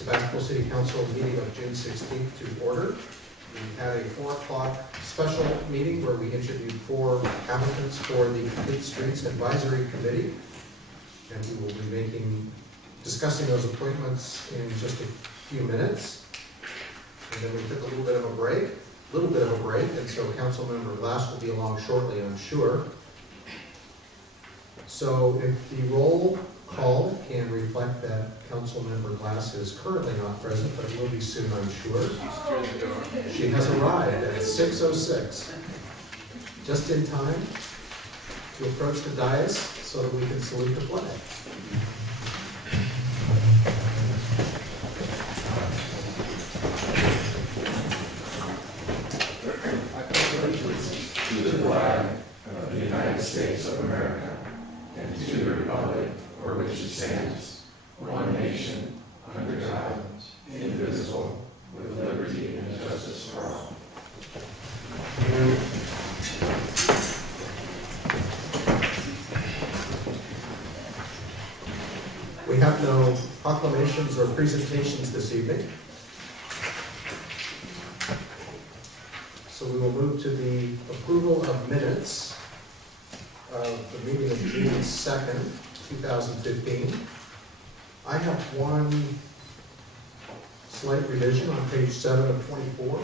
Sebastopol City Council meeting of June 16th to order. We had a 4 o'clock special meeting where we interviewed 4 applicants for the Complete Streets Advisory Committee. And we will be discussing those appointments in just a few minutes. And then we took a little bit of a break, and so Councilmember Glass will be along shortly, I'm sure. So if the roll call can reflect that Councilmember Glass is currently not present, but will be soon, I'm sure. She has arrived at 6:06, just in time to approach the dais so that we can salute the flag. To the flag of the United States of America and to the republic for which it stands, one nation, under God, indivisible, with liberty and justice for all. We have no proclamations or presentations this evening. So we will move to the approval of minutes of the meeting of June 2nd, 2015. I have one slight revision on page 7 of 24.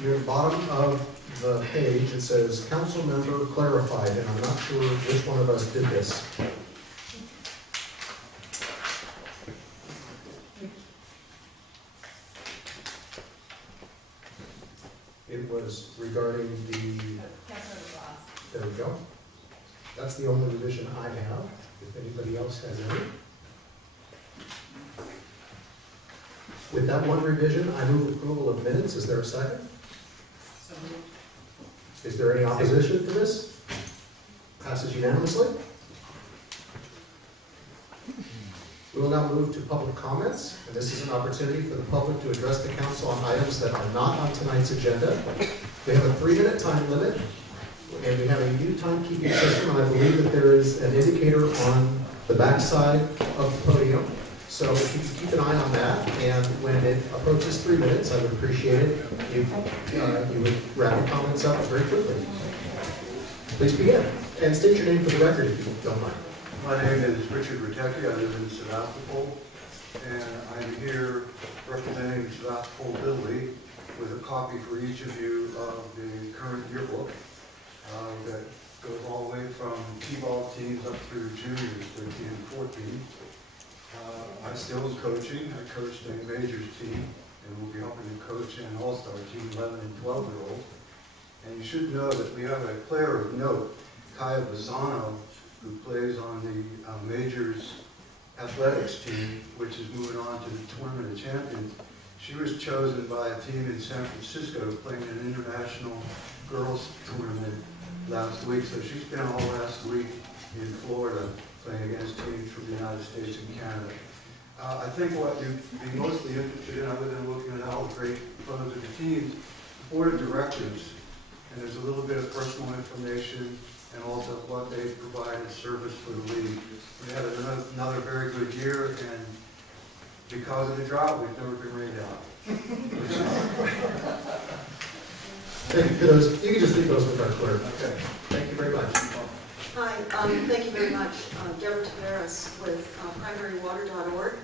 Near the bottom of the page, it says, "Council member clarified," and I'm not sure which one of us did this. It was regarding the, there we go. That's the only revision I have, if anybody else has any. With that one revision, I move approval of minutes. Is there a second? Is there any opposition to this? Passes unanimously. We will now move to public comments, and this is an opportunity for the public to address the council on items that are not on tonight's agenda. We have a 3-minute time limit, and we have a new timekeeping system, and I believe that there is an indicator on the back side of the podium. So if you could keep an eye on that, and when it approaches 3 minutes, I would appreciate it if you would wrap your comments up very quickly. Please begin, and state your name for the record if you don't mind. My name is Richard Ritecki. I live in Sebastopol, and I'm here representing Sebastopol Little League with a copy for each of you of the current yearbook that goes all the way from T-ball teams up through juniors, 13 and 14. I still am coaching. I coached a majors team, and will be helping to coach an all-star team, 11 and 12-year-olds. And you should know that we have a player of note, Kaya Bassano, who plays on the Majors Athletics team, which is moving on to the Tournament of Champions. She was chosen by a team in San Francisco playing an international girls tournament last week. So she spent all last week in Florida playing against teams from the United States and Canada. I think what you'd be mostly interested in, other than looking at all the great photos of the teams, the board of directors, and there's a little bit of personal information and also what they provide as service for the league. We had another very good year, and because of the drought, we've never been rained out. Thank you for those. You can just leave those with our clerk. Okay. Thank you very much. Hi, thank you very much. Deborah Tavares with primarywater.org.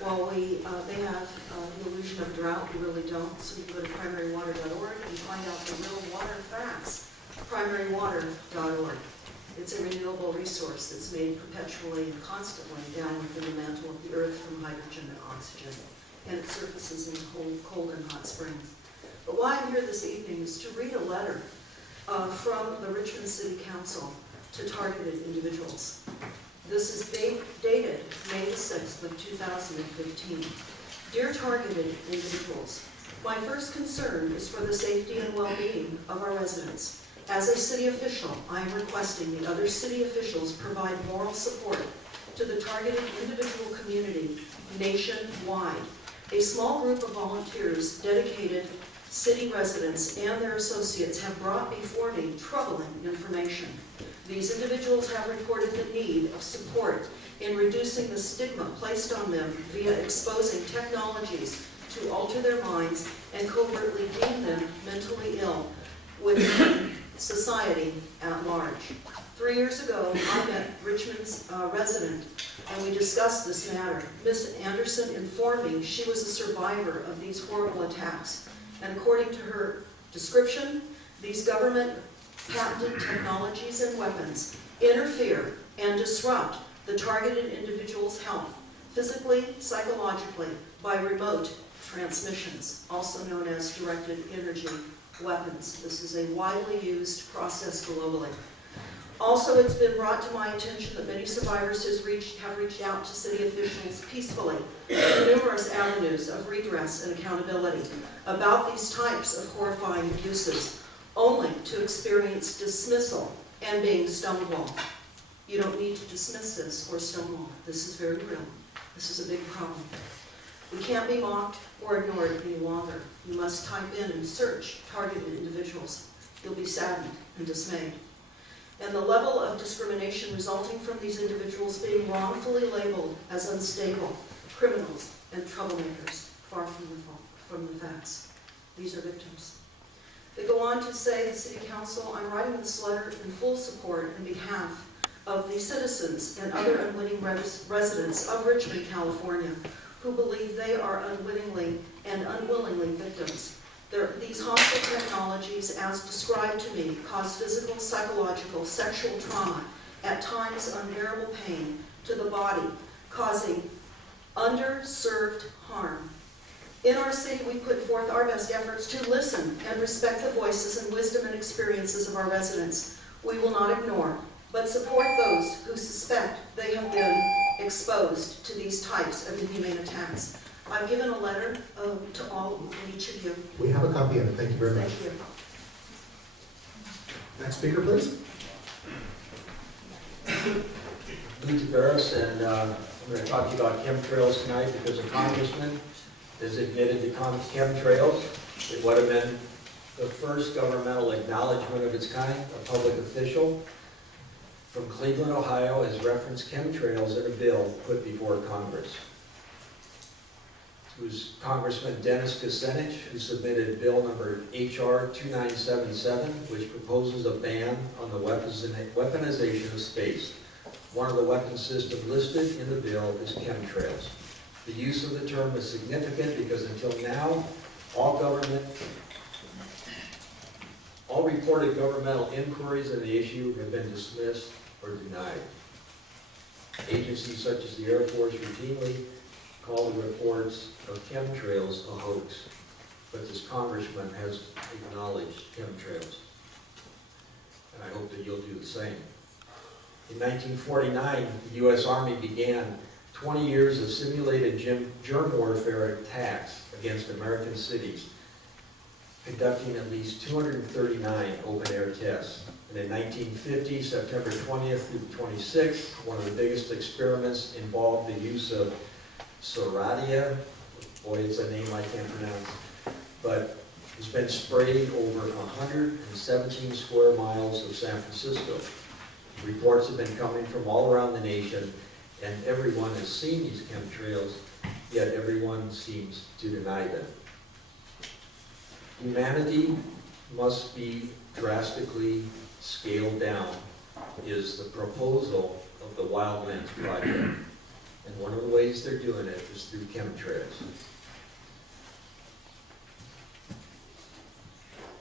While they have the illusion of drought, we really don't. So you can go to primarywater.org and find out the real water facts. primarywater.org. It's a renewable resource that's made perpetually and constantly down within the mantle of the earth from hydrogen to oxygen, and it surfaces in cold and hot springs. But why I'm here this evening is to read a letter from the Richmond City Council to targeted individuals. This is dated May the 6th of 2015. Dear targeted individuals, my first concern is for the safety and well-being of our residents. As a city official, I am requesting the other city officials provide moral support to the targeted individual community nationwide. A small group of volunteers, dedicated city residents, and their associates have brought before me troubling information. These individuals have reported the need of support in reducing the stigma placed on them via exposing technologies to alter their minds and covertly deem them mentally ill within society at large. 3 years ago, I met Richmond's resident and we discussed this matter. Ms. Anderson informed me she was a survivor of these horrible attacks. And according to her description, these government patented technologies and weapons interfere and disrupt the targeted individual's health, physically, psychologically, by remote transmissions, also known as directed energy weapons. This is a widely used process globally. Also, it's been brought to my attention that many survivors have reached out to city officials peacefully through numerous avenues of redress and accountability about these types of horrifying abuses, only to experience dismissal and being stonewalled. You don't need to dismiss this or stonewall. This is very real. This is a big problem. We can't be mocked or ignored any longer. You must type in and search targeted individuals. You'll be saddened and dismayed. And the level of discrimination resulting from these individuals being wrongfully labeled as unstable, criminals, and troublemakers, far from the facts. These are victims. They go on to say, the City Council, I'm writing this letter in full support on behalf of the citizens and other unwitting residents of Richmond, California, who believe they are unwittingly and unwillingly victims. These hostile technologies, as described to me, cause physical, psychological, sexual trauma, at times unbearable pain to the body, causing underserved harm. In our city, we put forth our best efforts to listen and respect the voices and wisdom and experiences of our residents. We will not ignore, but support those who suspect they have been exposed to these types of inhumane attacks. I've given a letter to all and each of you. We have a copy of it. Thank you very much. Thank you. Next speaker, please. Lou Tavares, and I'm going to talk to you about chemtrails tonight because a congressman has admitted to chemtrails. It would have been the first governmental acknowledgement of its kind. A public official from Cleveland, Ohio, has referenced chemtrails in a bill put before Congress. It was Congressman Dennis Kucinich who submitted bill number HR 2977, which proposes a ban on the weaponization of space. One of the weapon systems listed in the bill is chemtrails. The use of the term is significant because until now, all reported governmental inquiries on the issue have been dismissed or denied. Agencies such as the Air Force routinely call the reports of chemtrails a hoax, but this congressman has acknowledged chemtrails. And I hope that you'll do the same. In 1949, the U.S. Army began 20 years of simulated germ warfare attacks against American cities, conducting at least 239 open-air tests. And in 1950, September 20th through 26th, one of the biggest experiments involved the use of Soradia. Boy, it's a name I can't pronounce. But it's been sprayed over 117 square miles of San Francisco. Reports have been coming from all around the nation, and everyone has seen these chemtrails, yet everyone seems to deny them. Humanity must be drastically scaled down, is the proposal of the Wildlands Project. And one of the ways they're doing it is through chemtrails.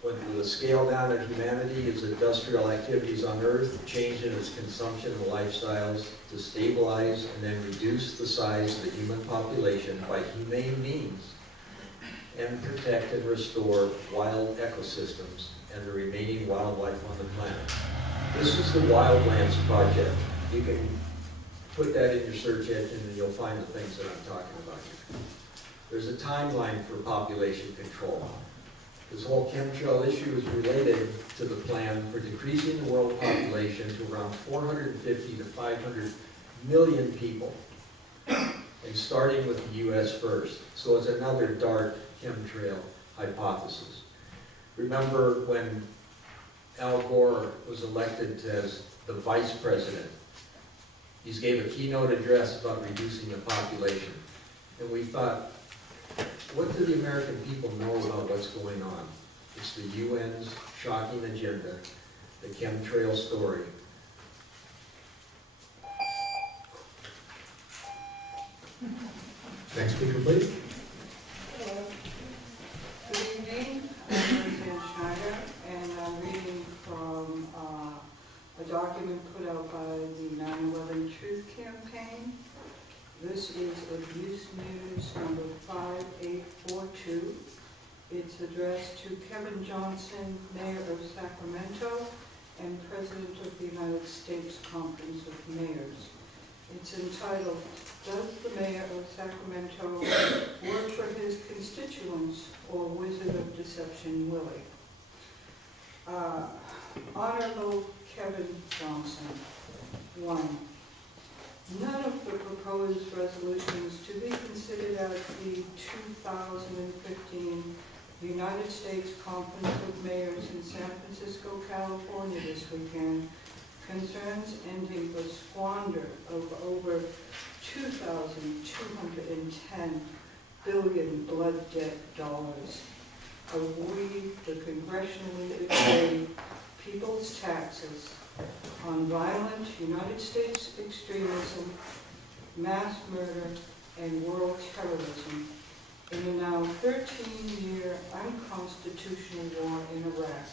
When the scale down of humanity is industrial activities on Earth, change in its consumption and lifestyles to stabilize and then reduce the size of the human population by humane means and protect and restore wild ecosystems and the remaining wildlife on the planet. This is the Wildlands Project. You can put that in your search engine and you'll find the things that I'm talking about here. There's a timeline for population control. This whole chemtrail issue is related to the plan for decreasing the world population to around 450 to 500 million people, and starting with the U.S. first. So it's another dark chemtrail hypothesis. Remember when Al Gore was elected as the vice president. He gave a keynote address about reducing the population. And we thought, what do the American people know about what's going on? It's the UN's shocking agenda, the chemtrail story. Next speaker, please. Good evening, I'm Roseanne Schneider, and I'm reading from a document put out by the 9/11 Truth Campaign. This is Abuse News number 5842. It's addressed to Kevin Johnson, Mayor of Sacramento, and President of the United States Conference of Mayors. It's entitled, "Does the Mayor of Sacramento work for his constituents or Wizard of Deception Willie?" Honorable Kevin Johnson, 1. None of the proposed resolutions to be considered at the 2015 United States Conference of Mayors in San Francisco, California this weekend concerns ending the squander of over $2,210 billion blood debt dollars of we, the congressionally betrayed people's taxes on violent United States extremism, mass murder, and world terrorism in the now 13-year unconstitutional war in Iraq,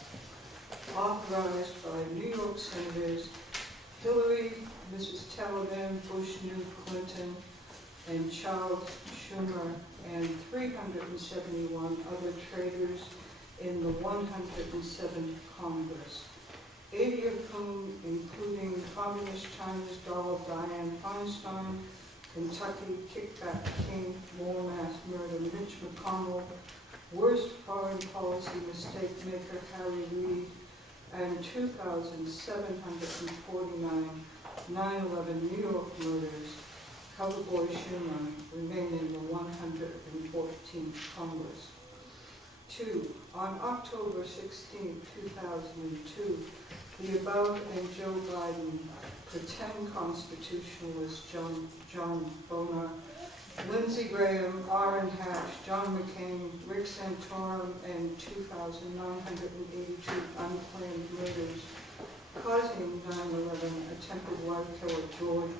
authorized by New York Senators Hillary, Mrs. Taliban, Bush, Newt, Clinton, and Charles Schumer, and 371 other traitors in the 107th Congress, 80 of whom, including Communist China's doll Dianne Feinstein, Kentucky kickback king, war mass murder Mitch McConnell, worst foreign policy mistake maker Harry Reid, and 2,749 9/11 New York murders, Cowboy Schumer remain in the 114th Congress. 2. On October 16, 2002, the above and Joe Biden pretend constitutionalists John Bonar, Lindsey Graham, Orrin Hatch, John McCain, Rick Santorum, and 2,982 unplanned murders, causing 9/11 attempted life killer George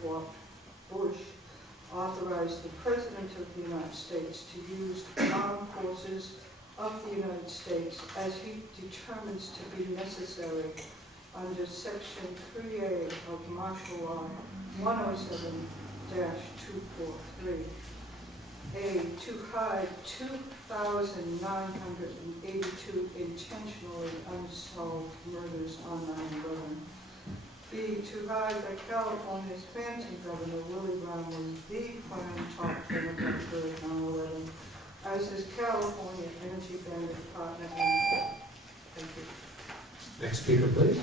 Bush, authorized the President of the United States to use the armed forces of the United States as he determines to be necessary under Section 3A of Martial Law 107-243. A. To hide 2,982 intentionally unsolved murders on 9/11. B. To hide that California's phantom governor, Willie Brown, was the planned top benefactor of 9/11, as his California energy bandit partner. Thank you. Next speaker, please.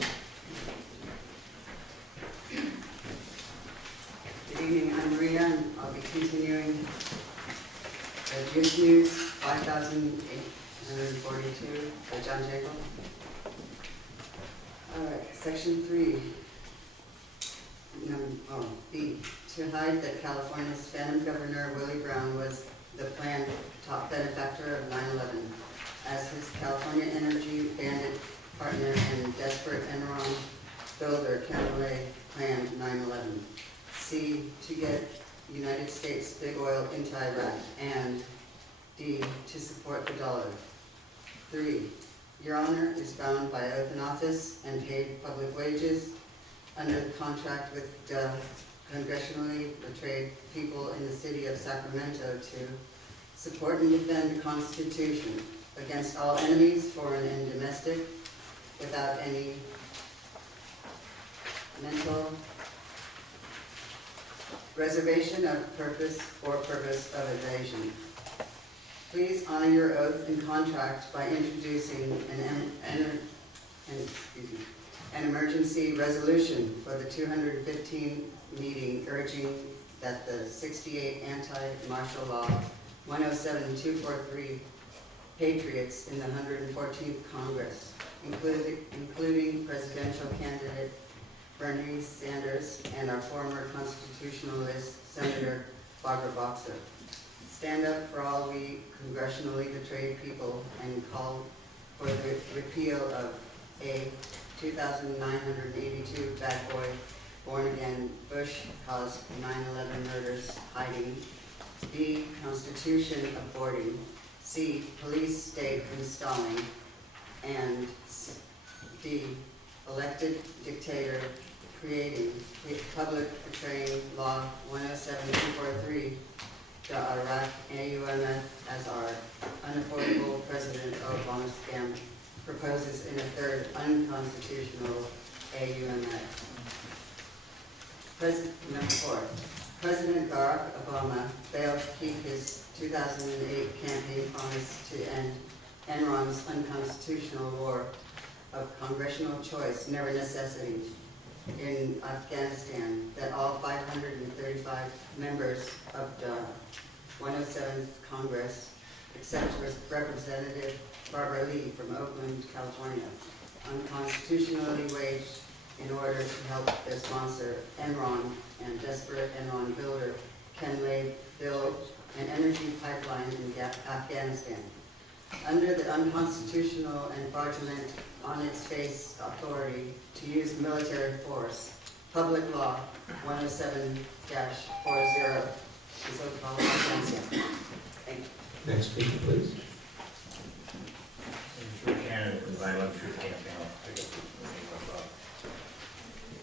Good evening, I'm Maria, and I'll be continuing Abuse News 5842 by John Jacob. All right, Section 3. B. To hide that California's phantom governor, Willie Brown, was the planned top benefactor of 9/11, as his California energy bandit partner and desperate Enron builder, Cantlay, planned 9/11. C. To get United States big oil into Iraq. And D. To support the dollar. 3. Your Honor is bound by oath in office and paid public wages under the contract with the congressionally betrayed people in the city of Sacramento to support and defend the Constitution against all enemies, foreign and domestic, without any mental reservation of purpose or purpose of evasion. Please honor your oath and contract by introducing an emergency resolution for the 215 meeting urging that the 68 anti-martial law 107-243 patriots in the 114th Congress, including presidential candidate Bernie Sanders, and our former constitutionalist Senator Barbara Boxer. Stand up for all we congressionally betrayed people and call for the repeal of A, 2,982 bad boy, born again Bush caused 9/11 murders hiding. B, Constitution aborting. C, police state installing. And D, elected dictator creating, public betraying law 107243, the Iraq AUMF as our unaffordable President Obama scam proposes in a third unconstitutional AUMF. Number 4, President Barack Obama failed to keep his 2008 campaign promise to end Enron's unconstitutional war of congressional choice, never necessity, in Afghanistan, that all 535 members of the 107th Congress, except Representative Barbara Lee from Oakland, California, unconstitutionally waged in order to help their sponsor, Enron, and desperate Enron builder, Ken Lay, build an energy pipeline in Afghanistan. Under the unconstitutional and fraudulent on its face authority to use military force, Public Law 107-40 is so called Thank you. Next speaker, please. Mr. Candidate from the 9/11 Truth Campaign. I'll pick up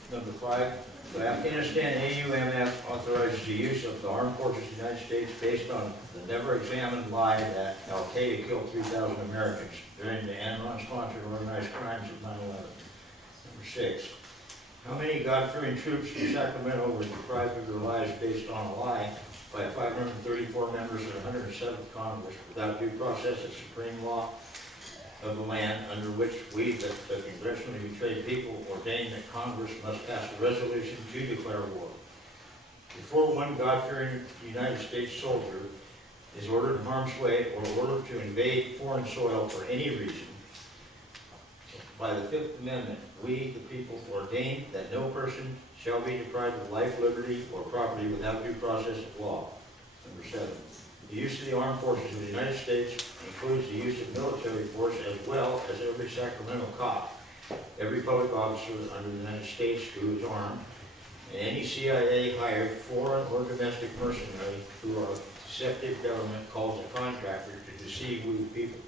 the Number 5, the Afghanistan AUMF authorizes the use of the armed forces of the United States based on the never-examined lie that Al-Qaeda killed 3,000 Americans during the Enron-sponsored organized crimes of 9/11. Number 6, how many God-fearing troops from Sacramento were deprived of their lives based on a lie by 534 members of the 107th Congress without due process of supreme law of the land, under which we, the congressionally betrayed people, ordained that Congress must pass a resolution to declare war. Before one God-fearing United States soldier is ordered in harm's way or ordered to invade foreign soil for any reason, by the Fifth Amendment, we, the people, ordain that no person shall be deprived of life, liberty, or property without due process of law. Number 7, the use of the armed forces of the United States includes the use of military force as well as every Sacramento cop, every public officer under the United States who is armed, and any CIA-hired foreign or domestic mercenary who our deceptive government calls a contractor to deceive we the people.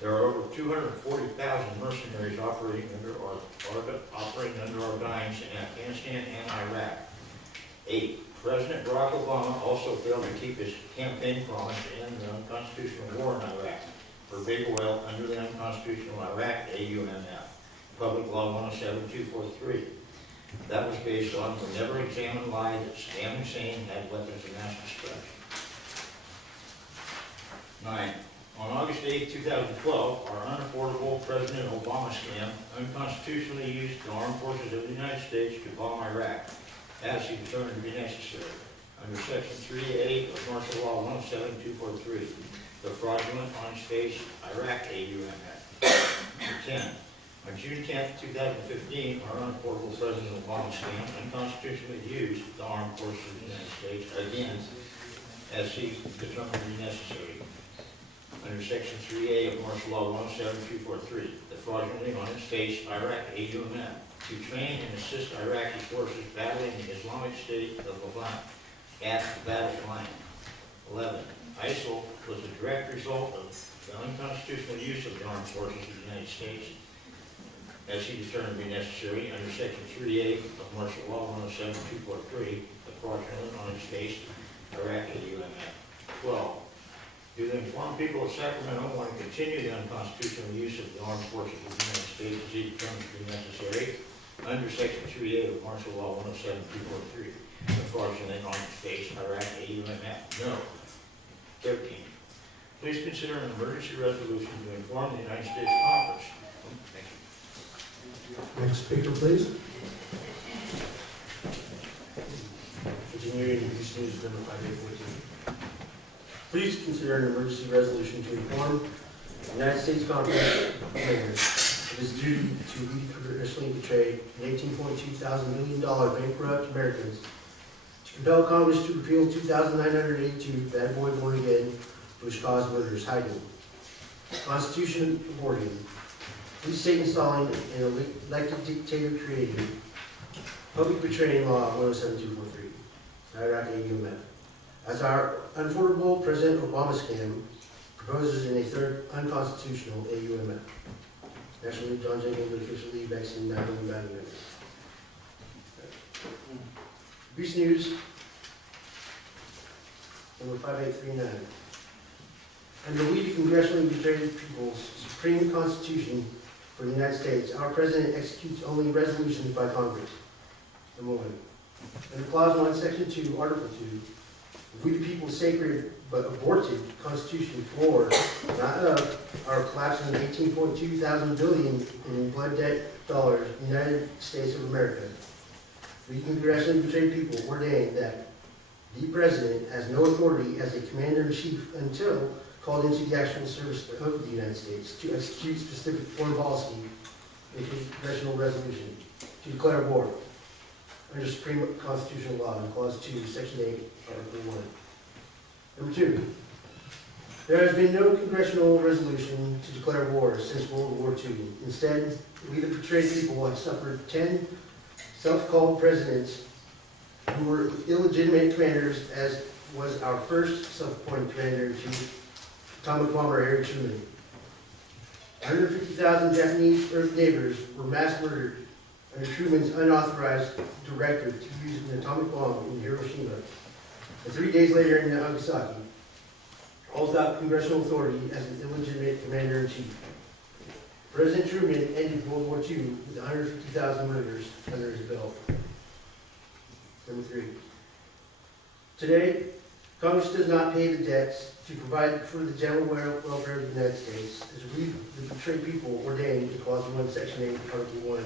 There are over 240,000 mercenaries operating under our dimes in Afghanistan and Iraq. 8, President Barack Obama also failed to keep his campaign promise to end the unconstitutional war in Iraq for big oil under the unconstitutional Iraq AUMF, Public Law 107-243. That was based on the never-examined lie that Saddam Hussein had weapons of mass destruction. 9, on August 8, 2012, our unaffordable President Obama scam unconstitutionally used the armed forces of the United States to bomb Iraq, as he determined to be necessary, under Section 3A of Martial Law 107-243, the fraudulent on its face Iraq AUMF. Number 10, on June 10, 2015, our unaffordable President Obama scam unconstitutionally used the armed forces of the United States, again, as he determined to be necessary, under Section 3A of Martial Law 107-243, the fraudulently on its face Iraq AUMF, to train and assist Iraqi forces battling the Islamic State of Levant at the battle line. 11, ISIL was a direct result of the unconstitutional use of the armed forces of the United States, as he determined to be necessary, under Section 3A of Martial Law 107-243, the fraudulent on its face Iraq AUMF. 12, do the informed people of Sacramento want to continue the unconstitutional use of the armed forces of the United States as he determines to be necessary, under Section 3A of Martial Law 107-243, the fraudulent on its face Iraq AUMF? No. 13, please consider an emergency resolution to inform the United States Congress. Thank you. Next speaker, please. Virginia Union News number 5814. Please consider an emergency resolution to inform the United States Congress of Mayors of is due to we traditionally betrayed an $18.2 million bankrupt Americans, to compel Congress to repeal 2,982 bad boy born again Bush cause murders hiding. Constitution aborting. Police state installing an elected dictator creating. Public betraying law 107243. Iraq AUMF. As our unaffordable President Obama scam proposes in a third unconstitutional AUMF. National League John Jenkins officially vaccine Madeline Bounty Unit. Abuse News, number 5839. Under we, the congressionally betrayed people's supreme constitution for the United States, our president executes only resolutions by Congress. Number 1. Under Clause 1, Section 2, Article 2, if we the people's sacred but aborted constitution for, not of, our collapsing $18.2 billion in blood debt dollars, United States of America, we congressionally betrayed people ordain that the president has no authority as a commander-in-chief until called into the actual service of the United States to execute specific foreign policy in congressional resolution, to declare war under Supreme Constitutional Law in Clause 2, Section 8, Article 1. Number 2, there has been no congressional resolution to declare war since World War II. Instead, we the betrayed people have suffered 10 self-called presidents who were illegitimate commanders, as was our first self-appointed commander-in-chief, Atomic Bomber Harry Truman. 150,000 Japanese Earth neighbors were mass murdered under Truman's unauthorized directive to use an atomic bomb in Hiroshima, and 3 days later in Nagasaki, all without congressional authority as an illegitimate commander-in-chief. President Truman ended World War II with 150,000 murders under his belt. Number 3. Today, Congress does not pay the debts to provide for the general welfare of the United States, as we, the betrayed people, ordained in Clause 1, Section 8, Article 1.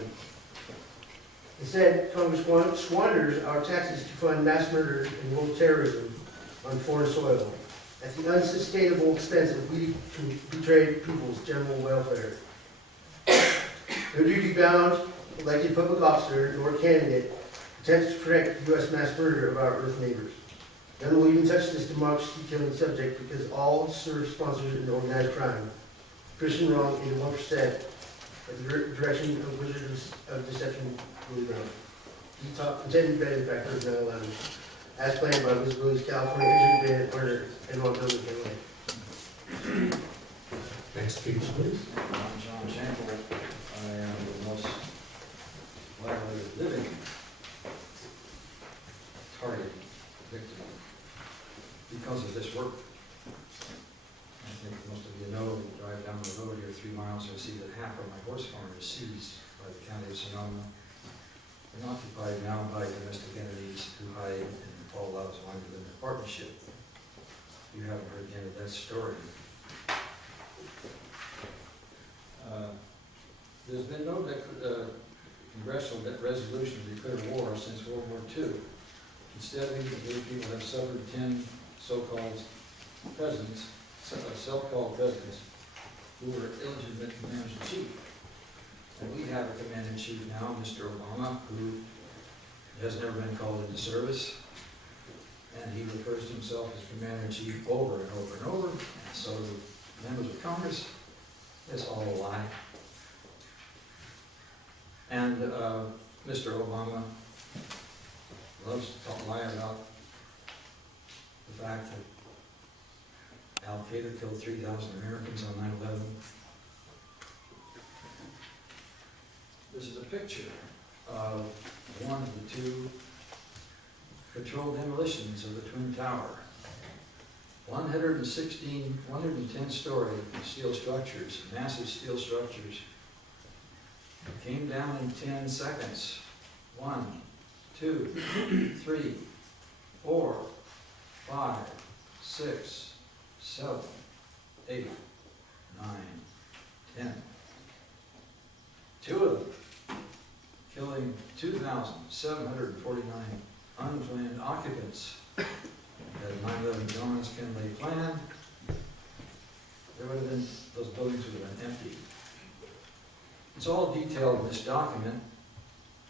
Instead, Congress squanders our taxes to fund mass murder and world terrorism on foreign soil, at the unsustainable expense of we betrayed people's general welfare. No duty-bound elected public officer nor candidate attempts to correct the U.S. mass murder of our Earth neighbors. None will even touch this democracy-killing subject because all serve sponsors in organized crime, Christian wrong into 1% at the direction of Wizards of Deception, Willie Brown. The top intended benefactor of 9/11, as planned by Visibility's California Energy Bandit partner and on building Canada. Next speaker, please. I'm John Shankel. I am the most violated living target victim because of this work. I think most of you know, you drive down the road here 3 miles, you'll see that half of my horse farm is seized by the county of Sonoma and occupied now by domestic entities who hide in Paul Love's Wine Limited Partnership. You haven't heard the end of that story. There's been no congressional resolution to declare war since World War II. Instead, we people have suffered 10 so-called presidents, self-called presidents, who were illegitimate commanders-in-chief. And we have a commander-in-chief now, Mr. Obama, who has never been called into service, and he refers to himself as commander-in-chief over and over and over, and so do members of Congress. It's all a lie. And Mr. Obama loves to lie about the fact that Al-Qaeda killed 3,000 Americans on 9/11. This is a picture of one of the 2 controlled demolitions of the Twin Tower. 110-story steel structures, massive steel structures, came down in 10 seconds. 1, 2, 3, 4, 5, 6, 7, 8, 9, 10. 2 of them, killing 2,749 unplanned occupants. Had 9/11 John F. Kennedy planned, there would have been, those buildings would have been empty. It's all detailed in this document,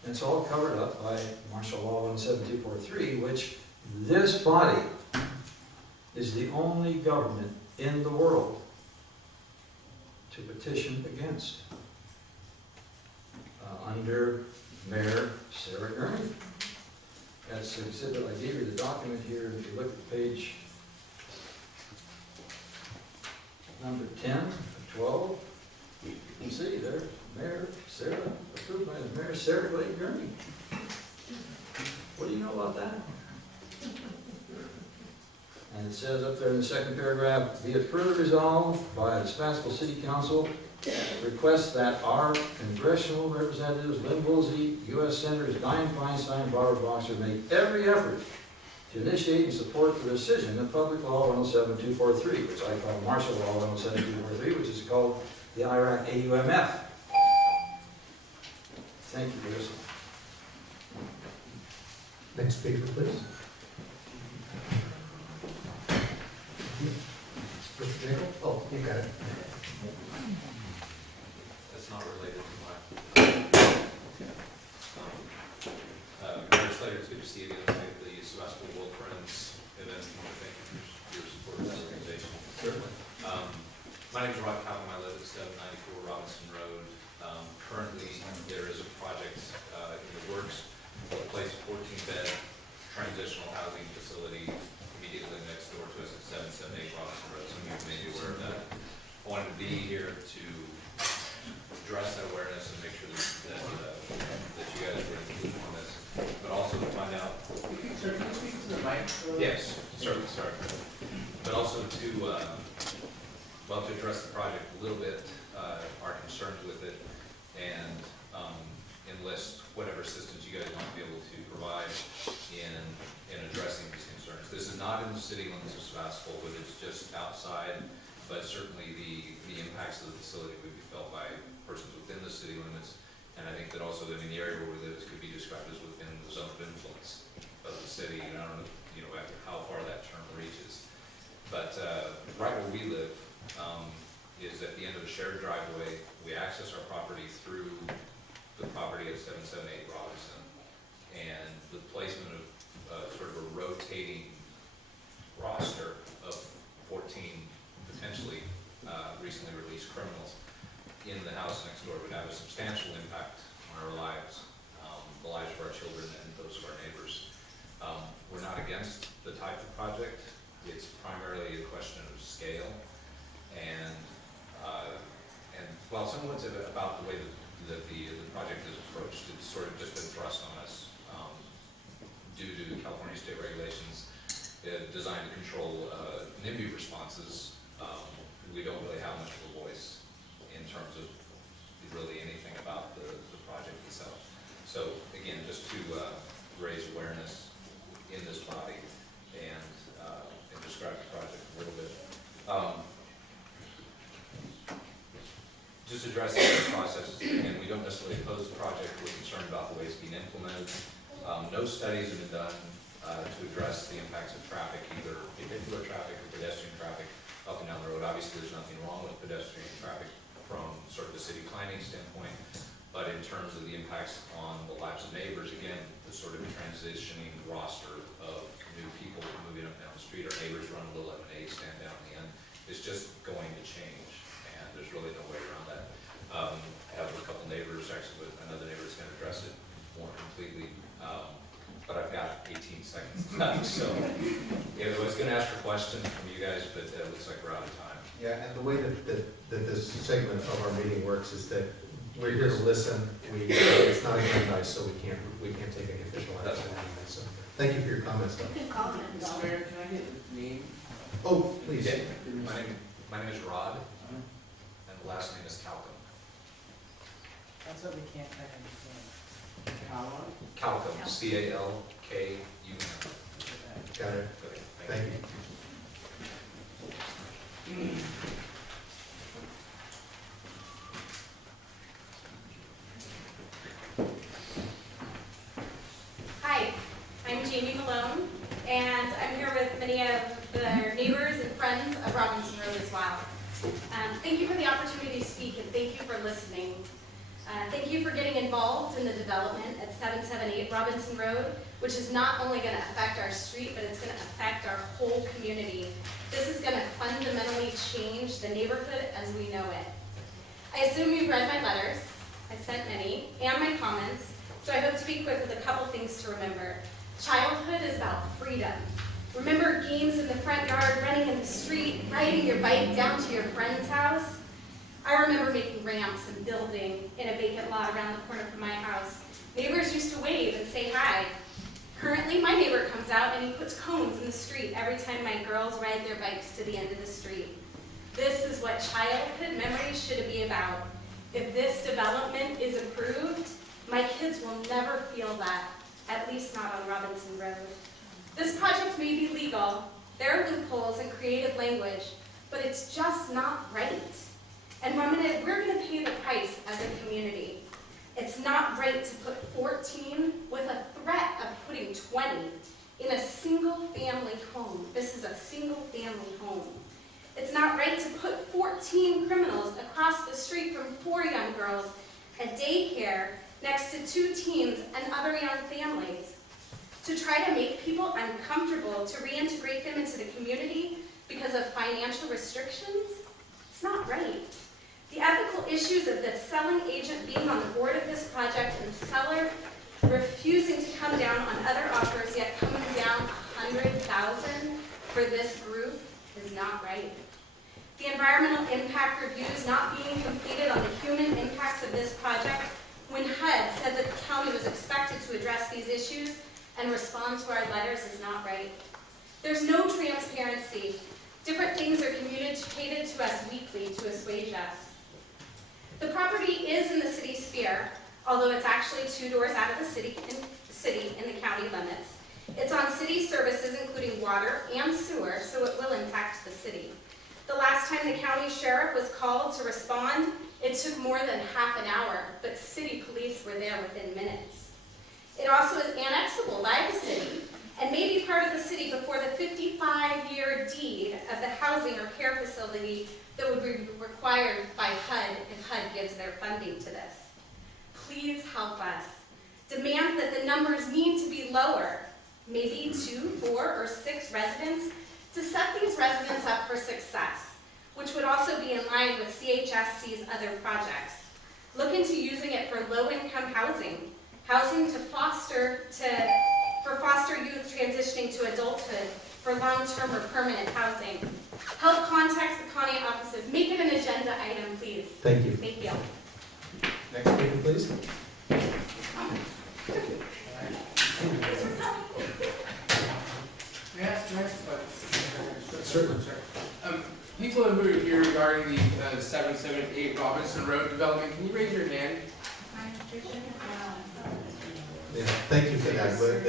and it's all covered up by Martial Law 17243, which this body is the only government in the world to petition against, under Mayor Sarah Gurney. That's an exhibit. I gave you the document here. If you look at page number 10 of 12, you can see there, Mayor Sarah, approved by Mayor Sarah Glade Gurney. What do you know about that? And it says up there in the second paragraph, be it further resolved by the Sebastopol City Council, request that our congressional representatives, Lynn Woolsey, U.S. Senators Dianne Feinstein, Barbara Boxer, make every effort to initiate and support the rescission of Public Law 107243, which I call Martial Law 107243, which is called the Iraq AUMF. Thank you for listening. Next speaker, please. Mr. Nickel? Oh, you got it. That's not related to my. Mayor Slater, it's good to see you again tonight at the Sebastopol World Friends events. I want to thank you for your support of this organization. Certainly. My name is Rod Calvin. I live at 794 Robinson Road. Currently, there is a project in the works to place a 14-bed transitional housing facility immediately next door to us at 778 Robinson Road. Some of you may be aware of that. I wanted to be here to address that awareness and make sure that you guys were included on this, but also to find out. Sir, can you speak to the mic? Yes, certainly, sorry. But also to, well, to address the project a little bit, our concerns with it, and enlist whatever assistance you guys might be able to provide in addressing these concerns. This is not in the city limits of Sebastopol, but it's just outside, but certainly the impacts of the facility would be felt by persons within the city limits, and I think that also living in the area where we live could be described as within the zone of influence of the city, and I don't know, how far that term reaches. But right where we live is at the end of a shared driveway. We access our property through the property at 778 Robinson, and the placement of sort of a rotating roster of 14 potentially recently released criminals in the house next door would have a substantial impact on our lives, the lives of our children and those of our neighbors. We're not against the type of project. It's primarily a question of scale, and while someone's about the way that the project is approached, it's sort of just been thrust on us due to California state regulations designed to control NIMBY responses. We don't really have much of a voice in terms of really anything about the project itself. So again, just to raise awareness in this body and describe the project a little bit. Just addressing the processes, again, we don't necessarily oppose the project, we're concerned about the way it's being implemented. No studies have been done to address the impacts of traffic, either vehicular traffic or pedestrian traffic up and down the road. Obviously, there's nothing wrong with pedestrian traffic from sort of the city planning standpoint, but in terms of the impacts on the lives of neighbors, again, the sort of transitioning roster of new people moving up down the street, our neighbors run a little lemonade stand down in the end, is just going to change, and there's really no way around that. I have a couple neighbors, actually, with another neighbor that's going to address it more completely, but I've got 18 seconds left, so I was going to ask for questions from you guys, but it looks like we're out of time. Yeah, and the way that this segment of our meeting works is that we're here to listen. It's not agendized, so we can't take any official action anyway. So thank you for your comments, though. Good comment. Mr. Mayor, can I get a name? Oh, please. Yeah. My name is Rod, and the last name is Calcum. That's what we can't quite understand. Calum? Calcum, C-A-L-K-U-M. Got it. Okay, Thank you. Hi, I'm Jamie Malone, and I'm here with many of the neighbors and friends of Robinson Road as well. Thank you for the opportunity to speak, and thank you for listening. Thank you for getting involved in the development at 778 Robinson Road, which is not only going to affect our street, but it's going to affect our whole community. This is going to fundamentally change the neighborhood as we know it. I assume you've read my letters, I sent many, and my comments, so I hope to be quick with a couple things to remember. Childhood is about freedom. Remember games in the front yard, running in the street, riding your bike down to your friend's house? I remember making ramps and building in a vacant lot around the corner from my house. Neighbors used to wave and say hi. Currently, my neighbor comes out and he puts cones in the street every time my girls ride their bikes to the end of the street. This is what childhood memories should be about. If this development is approved, my kids will never feel that, at least not on Robinson Road. This project may be legal, there are loopholes and creative language, but it's just not right. And we're going to pay the price as a community. It's not right to put 14 with a threat of putting 20 in a single family home. This is a single family home. It's not right to put 14 criminals across the street from 4 young girls at daycare next to 2 teens and other young families. To try to make people uncomfortable to reintegrate them into the community because of financial restrictions, it's not right. The ethical issues of the selling agent being on the board of this project and the seller refusing to come down on other offers, yet coming down $100,000 for this group is not right. The environmental impact reviews not being completed on the human impacts of this project when HUD said that the county was expected to address these issues and respond to our letters is not right. There's no transparency. Different things are communicated to us weekly to assuage us. The property is in the city sphere, although it's actually 2 doors out of the city in the county limits. It's on city services, including water and sewer, so it will impact the city. The last time the county sheriff was called to respond, it took more than half an hour, but city police were there within minutes. It also is annexable by the city and may be part of the city before the 55-year deed of the housing or care facility that would be required by HUD if HUD gives their funding to this. Please help us. Demand that the numbers need to be lower, maybe 2, 4, or 6 residents, to set these residents up for success, which would also be in line with CHSC's other projects. Look into using it for low-income housing, housing for foster youth transitioning to adulthood, for long-term or permanent housing. Help contact the county offices. Make it an agenda item, please. Thank you. Thank you. Next speaker, please. May I ask next question? Certainly. People who are here regarding the 778 Robinson Road development, can you raise your hand? Yeah, thank you for that, but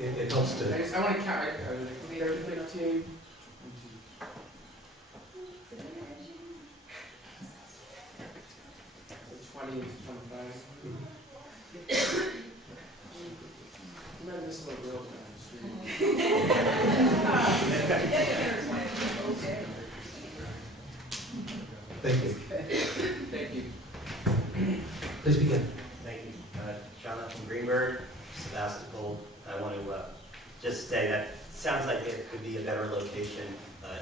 it helps to. I want to count. I lead everything up to 20, 25. Man, this is a real Thank you. Thank you. Please begin. Thank you. Jonathan Greenberg, Sebastopol. I want to just say that sounds like it could be a better location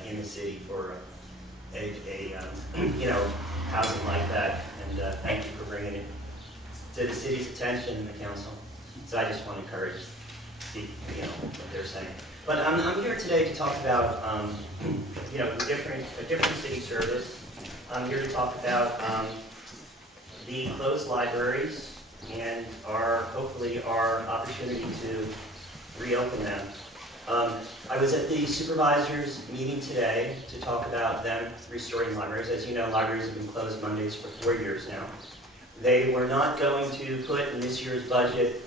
in the city for a housing like that. And thank you for bringing it to the city's attention and the council. So I just want to encourage what they're saying. But I'm here today to talk about a different city service. I'm here to talk about the closed libraries and hopefully our opportunity to reopen them. I was at the supervisors meeting today to talk about them restoring libraries. As you know, libraries have been closed Mondays for 4 years now. They were not going to put in this year's budget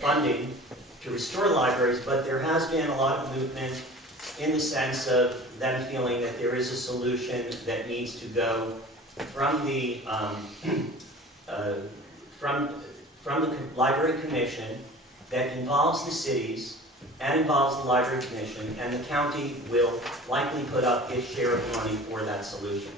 funding to restore libraries, but there has been a lot of movement in the sense of them feeling that there is a solution that needs to go from the Library Commission that involves the cities and involves the Library Commission, and the county will likely put up its share of money for that solution.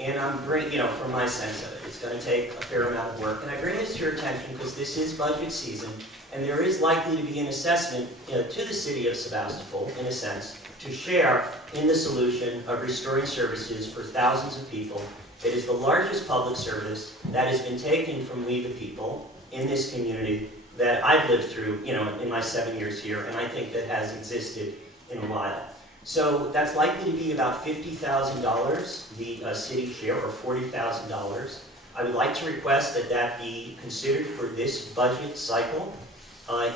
And I'm bringing, you know, from my sense of it, it's gonna take a fair amount of work. And I bring this to your attention because this is budget season, and there is likely to be an assessment to the city of Sebastopol, in a sense, to share in the solution of restoring services for thousands of people. It is the largest public service that has been taken from we the people in this community that I've lived through, you know, in my 7 years here, and I think that has existed in a while. So that's likely to be about $50,000, the city share, or $40,000. I would like to request that that be considered for this budget cycle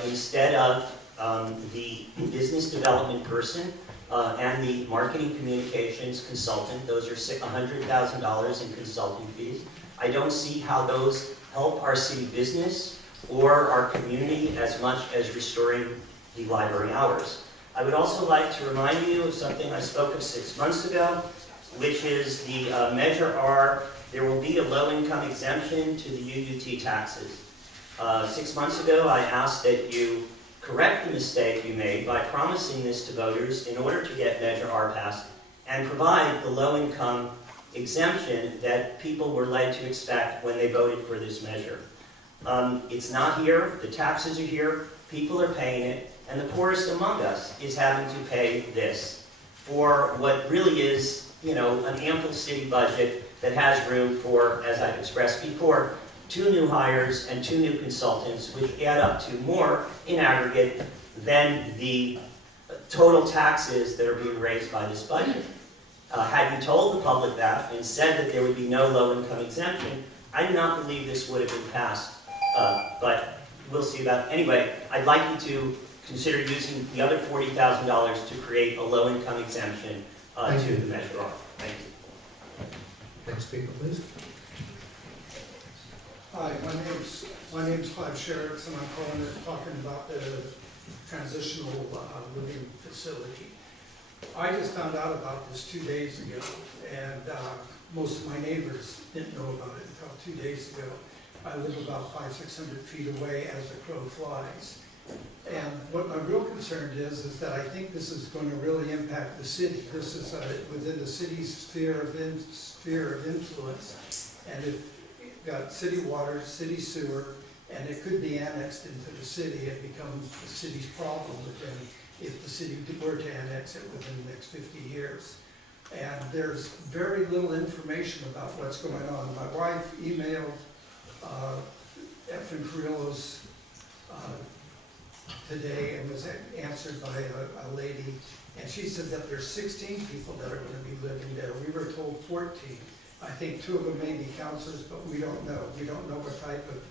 instead of the business development person and the marketing communications consultant. Those are $100,000 in consulting fees. I don't see how those help our city business or our community as much as restoring the library hours. I would also like to remind you of something I spoke of 6 months ago, which is the Measure R. There will be a low-income exemption to the UUT taxes. 6 months ago, I asked that you correct the mistake you made by promising this to voters in order to get Measure R passed and provide the low-income exemption that people were led to expect when they voted for this measure. It's not here, the taxes are here, people are paying it, and the poorest among us is having to pay this for what really is, you know, an ample city budget that has room for, as I've expressed before, 2 new hires and 2 new consultants, which add up to more in aggregate than the total taxes that are being raised by this budget. Had you told the public that and said that there would be no low-income exemption, I do not believe this would have been passed, but we'll see about it. Anyway, I'd like you to consider using the other $40,000 to create a low-income exemption to the Measure R. Thank you. Next speaker, please. Hi, my name's Clive Sherricks, and I'm talking about the transitional living facility. I just found out about this 2 days ago, and most of my neighbors didn't know about it until 2 days ago. I live about 500-600 feet away as the crow flies. And what my real concern is that I think this is going to really impact the city. This is within the city's sphere of influence. And if you've got city water, city sewer, and it could be annexed into the city, it becomes the city's problem within, if the city were to annex it within the next 50 years. And there's very little information about what's going on. My wife emailed Efren Carrillo's today and was answered by a lady, and she said that there's 16 people that are going to be living there. We were told 14. I think 2 of them may be counselors, but we don't know. We don't know what type of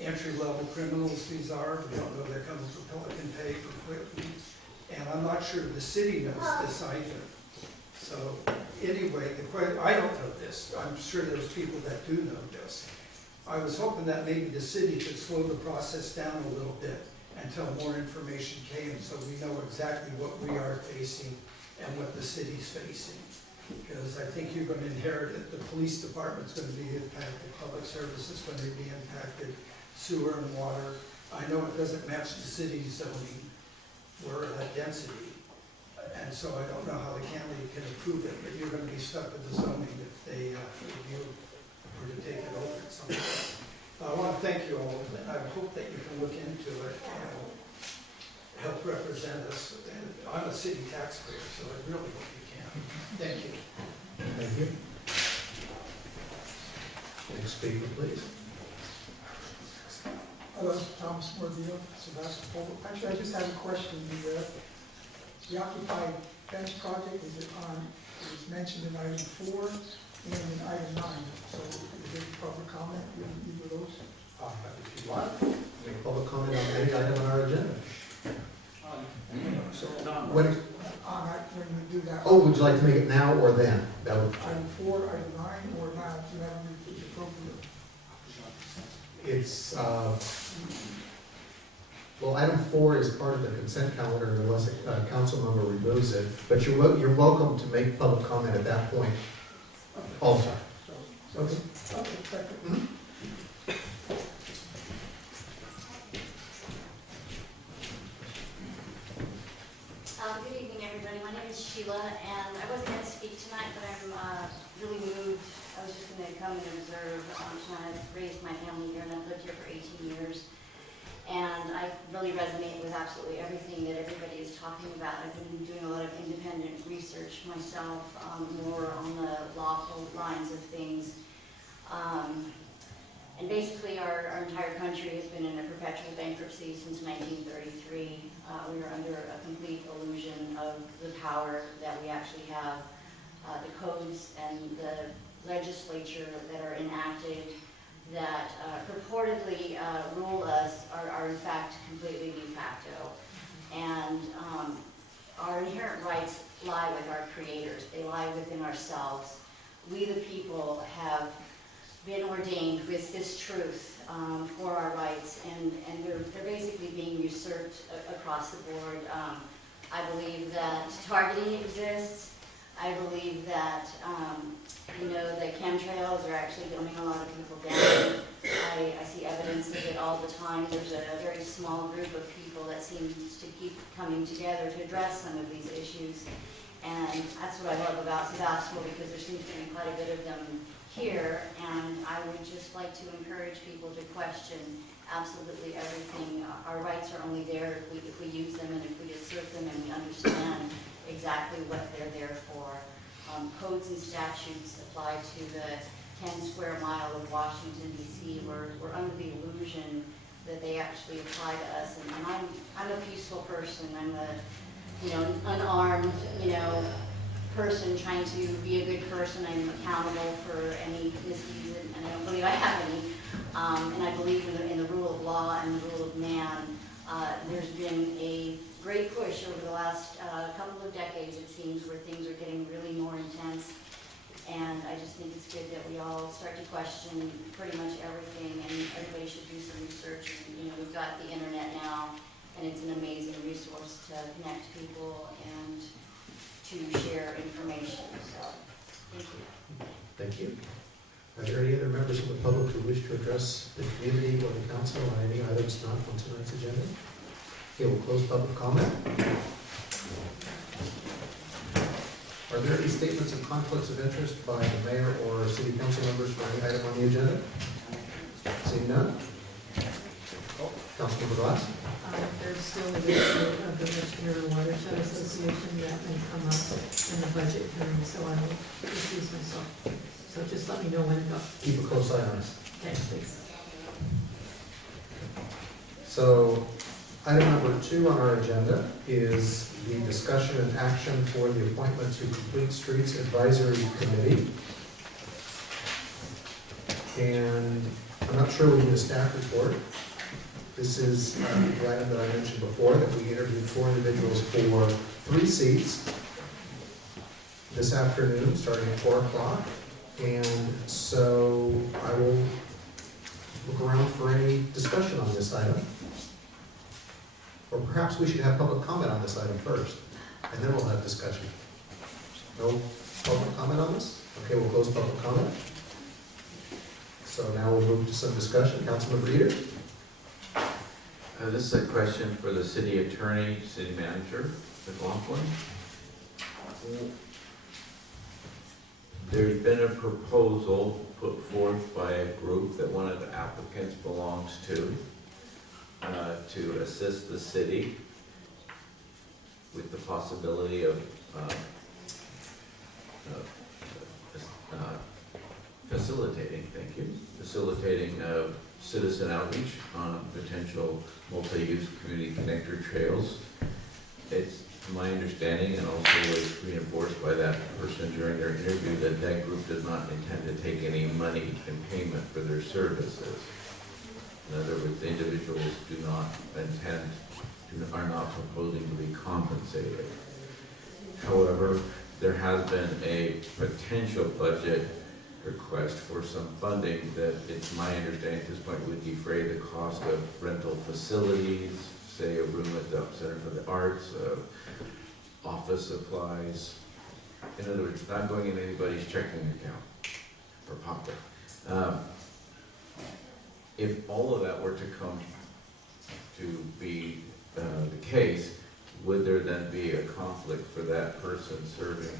entry-level criminals these are. We don't know they're coming from Pelican Bay for equipment. And I'm not sure the city knows this either. So anyway, I don't know this. I'm sure there's people that do know this. I was hoping that maybe the city could slow the process down a little bit until more information came, so we know exactly what we are facing and what the city's facing. Because I think you're going to inherit it. The police department's going to be impacted, public service is going to be impacted, sewer and water. I know it doesn't match the city's zoning for density, and so I don't know how the county can approve it, but you're going to be stuck with the zoning if they if you were to take it over at some point. I want to thank you all, and I hope that you can look into it and help represent us. And I'm a city taxpayer, so I really hope you can. Thank you. Thank you. Next speaker, please. Hello, Thomas Mordillo, Sebastopol. Actually, I just have a question. The occupied fence project, is it mentioned in item 4 and in item 9. So is there proper comment in either of those? If you want, make public comment on any item on our agenda. So When we do that. Oh, would you like to make it now or then? That would, Item 4, item 9, or now, do you have the appropriate? it's, well, item 4 is part of the consent calendar unless a council member removes it, but you're welcome to make public comment at that point also. Okay. Okay, thank you. Good evening, everybody. everybody. My name is Sheila, and I wasn't going to speak tonight, but I'm really moved. I was just going to come and observe tonight. I've raised my family here, and I've lived here for 18 years. And I really resonate with absolutely everything that everybody is talking about. I've been doing a lot of independent research myself, more on the lawful lines of things. And basically, our entire country has been in a perpetual bankruptcy since 1933. We are under a complete illusion of the power that we actually have. The codes and the legislature that are enacted that purportedly rule us are in fact completely de facto. And our inherent rights lie with our creators. They lie within ourselves. We the people have been ordained with this truth for our rights, and they're basically being usurped across the board. I believe that targeting exists. I believe that the chemtrails are actually dumbing a lot of people down. I see evidence of it all the time. There's a very small group of people that seems to keep coming together to address some of these issues. And that's what I love about Sebastopol, because there seems to be quite a bit of them here, and I would just like to encourage people to question absolutely everything. Our rights are only there if we use them and if we assert them and we understand exactly what they're there for. Codes and statutes apply to the 10 square mile of Washington, D.C. We're under the illusion that they actually apply to us, and I'm a peaceful person. I'm a unarmed, person trying to be a good person. I'm accountable for any misdeeds, and I don't believe I have any. And I believe in the rule of law and the rule of man. There's been a great push over the last couple of decades, it seems, where things are getting really more intense. And I just think it's good that we all start to question pretty much everything, and everybody should do some research. And, we've got the internet now, and it's an amazing resource to connect people and to share information. So, thank you. Thank you. Are there any other members of the public who wish to address the community or the council on any items not on tonight's agenda? Okay, we'll close public comment. Are there any statements of conflicts of interest by the mayor or city council members for any item on the agenda? Seeing none? Councilmember Glass? There's still an issue of the Michigan Watershed Association that may come up in the budget hearing, so I will excuse myself. So just let me know when to go. Keep a close eye on us. Okay, please. So, item number 2 on our agenda is the discussion and action for the appointment to Complete Streets Advisory Committee. And I'm not sure we need a staff report. This is the item that I mentioned before, that we interviewed 4 individuals for 3 seats this afternoon, starting at 4 o'clock. And so I will look around for any discussion on this item. Or perhaps we should have public comment on this item first, and then we'll have discussion. No public comment on this? Okay, we'll close public comment. So now we'll move to some discussion. Councilman Reeder? This is a question for the city attorney, city manager, McLaughlin. There's been a proposal put forth by a group that one of the applicants belongs to assist the city with the possibility of facilitating citizen outreach on potential multi-use community connector trails. It's my understanding, and also was reinforced by that person during their interview, that that group does not intend to take any money in payment for their services. In other words, the individuals are not proposing to be compensated. However, there has been a potential budget request for some funding that, it's my understanding at this point, would defray the cost of rental facilities, say a room at the Center for the Arts, office supplies. In other words, not going in anybody's checking account or pocket. If all of that were to come to be the case, would there then be a conflict for that person serving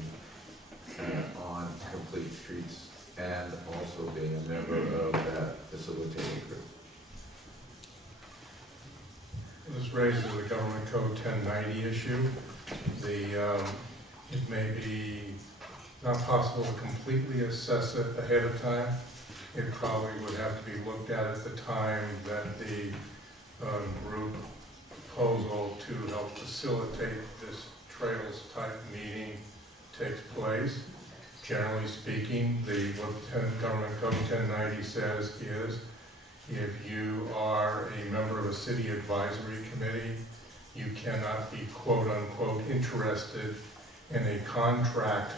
on Complete Streets and also being a member of that facilitating group? This raises the Government Code 1090 issue. It may be not possible to completely assess it ahead of time. It probably would have to be looked at the time that the group proposal to help facilitate this trails type meeting takes place. Generally speaking, what Government Code 1090 says is, if you are a member of a city advisory committee, you cannot be quote unquote interested in a contract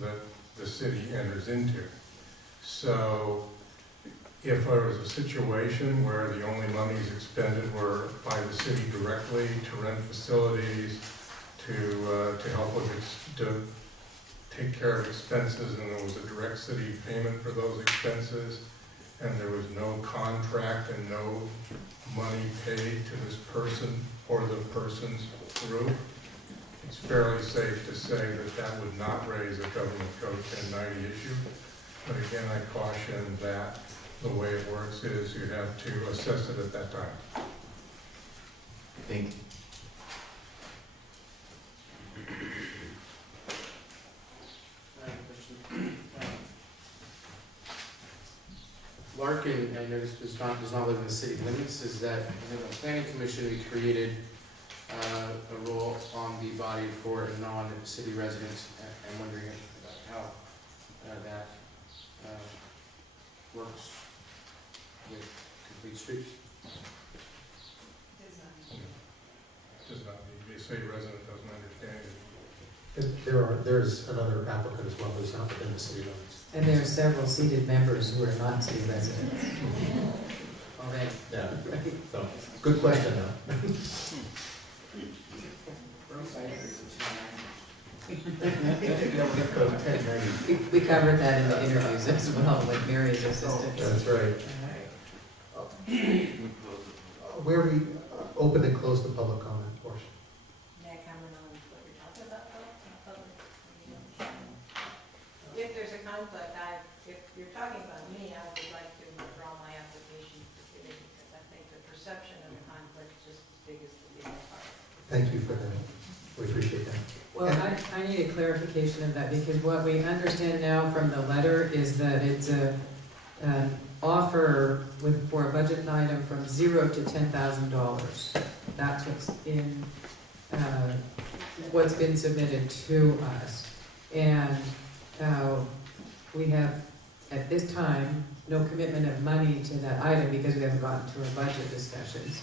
that the city enters into. So if there was a situation where the only monies expended were by the city directly to rent facilities, to help with, to take care of expenses, and there was a direct city payment for those expenses, and there was no contract and no money paid to this person or the person's group, it's fairly safe to say that that would not raise a Government Code 1090 issue. But again, I caution that the way it works is you have to assess it at that time. Thank you. Larkin, I noticed, does not live in the city limits. Is that, in the planning commission, we created a role on the body for non-city residents. I'm wondering about how that works with Complete Streets. Does not need to be a city resident, doesn't understand it. There's another applicant as well who's not within the city limits. And there are several seated members who are not city residents. Already. Yeah, so, good question though. Code 1090. We covered that in the interviews as well with Mary's assistant. That's right. Where we open and close the public comment portion. May I comment on what you're talking about, public? If there's a conflict, if you're talking about me, I would like to withdraw my application to the city, because I think the perception of the conflict is just as big as the legal part. Thank you for that. We appreciate that. Well, I need a clarification of that, because what we understand now from the letter is that it's an offer for a budget item from $0 to $10,000. That's what's been submitted to us. And we have, at this time, no commitment of money to that item because we haven't gotten to our budget discussions.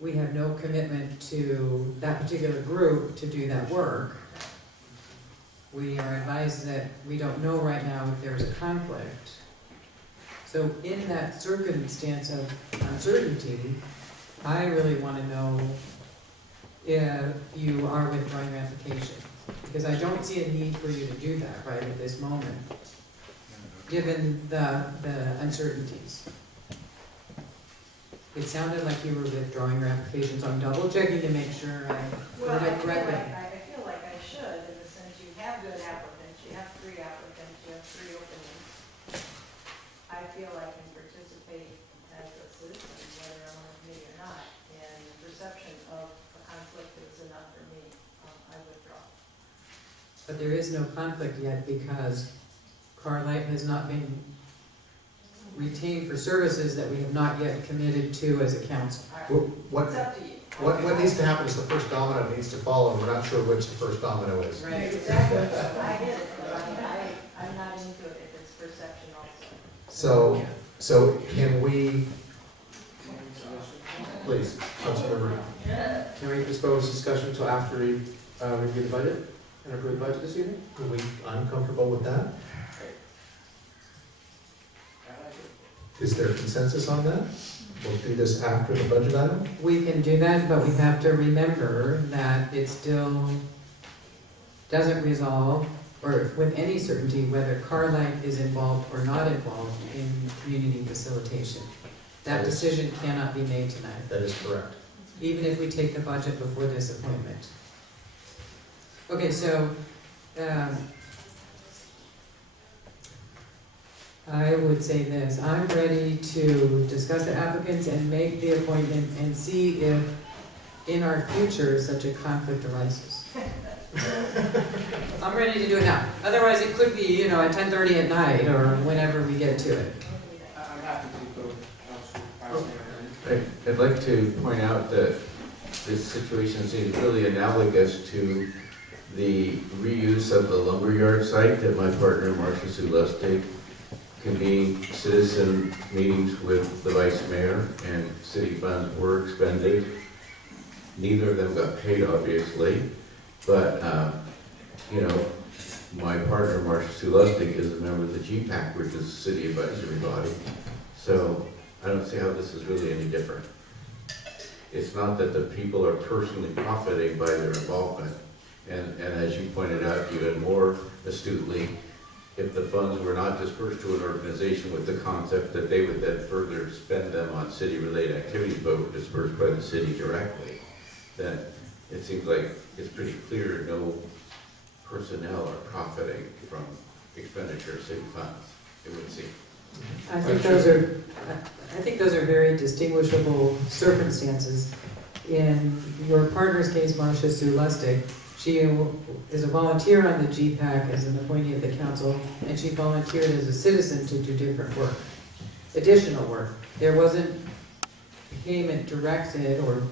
We have no commitment to that particular group to do that work. We are advised that we don't know right now if there's a conflict. So in that circumstance of uncertainty, I really want to know if you are withdrawing your application. Because I don't see a need for you to do that right at this moment, given the uncertainties. It sounded like you were withdrawing your application, so I'm double checking to make sure I heard it correctly. I feel like I should, in the sense you have good applicants, you have 3 applicants, you have 3 openings. I feel I can participate as a citizen, whether I'm on a committee or not, and the perception of a conflict is enough for me. I withdraw. But there is no conflict yet because Carlight has not been retained for services that we have not yet committed to as a council. It's up to you. What needs to happen is the first domino needs to fall, and we're not sure which the first domino is. Right, exactly. I get it, but I'm not into it if it's perception also. So can we, please, Councilmember. Can we postpone discussion until after we review the budget and approve the budget this evening? I'm comfortable with that. Is there consensus on that? We'll do this after the budget item? We can do that, but we have to remember that it still doesn't resolve, or with any certainty, whether Carlight is involved or not involved in community facilitation. That decision cannot be made tonight, That is correct. even if we take the budget before this appointment. Okay, so, I would say this, I'm ready to discuss the applicants and make the appointment and see if in our future such a conflict arises. I'm ready to do it now. Otherwise, it could be, at 10:30 at night or whenever we get to it. I'm happy to go, Councilor. I'd like to point out that this situation seems really analogous to the reuse of the lumberyard site that my partner Marcia Sue Lustig convened citizen meetings with the vice mayor, and city funds were expended. Neither of them got paid, obviously, but, my partner Marcia Sue Lustig is a member of the GPAC, which is a city advisory body, so I don't see how this is really any different. It's not that the people are personally profiting by their involvement, and as you pointed out even more astutely, if the funds were not dispersed to an organization with the concept that they would then further spend them on city-related activities, but were dispersed by the city directly, then it seems like it's pretty clear no personnel are profiting from expenditure of city funds, it would seem. I think those are very distinguishable circumstances. In your partner's case, Marcia Sue Lustig, she is a volunteer on the GPAC as an appointee of the council, and she volunteered as a citizen to do different work, additional work. There wasn't payment directed to her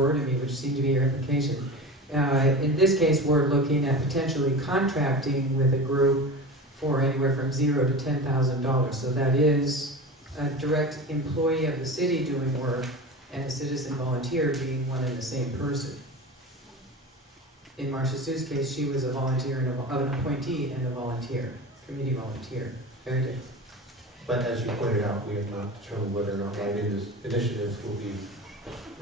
or to me, which seemed to be your implication. In this case, we're looking at potentially contracting with a group for anywhere from $0 to $10,000. So that is a direct employee of the city doing work and a citizen volunteer being one and the same person. In Marcia Sue's case, she was a volunteer and an appointee and a volunteer, committee volunteer. Very different. But as you pointed out, we have not determined whether or not Light Initiatives will be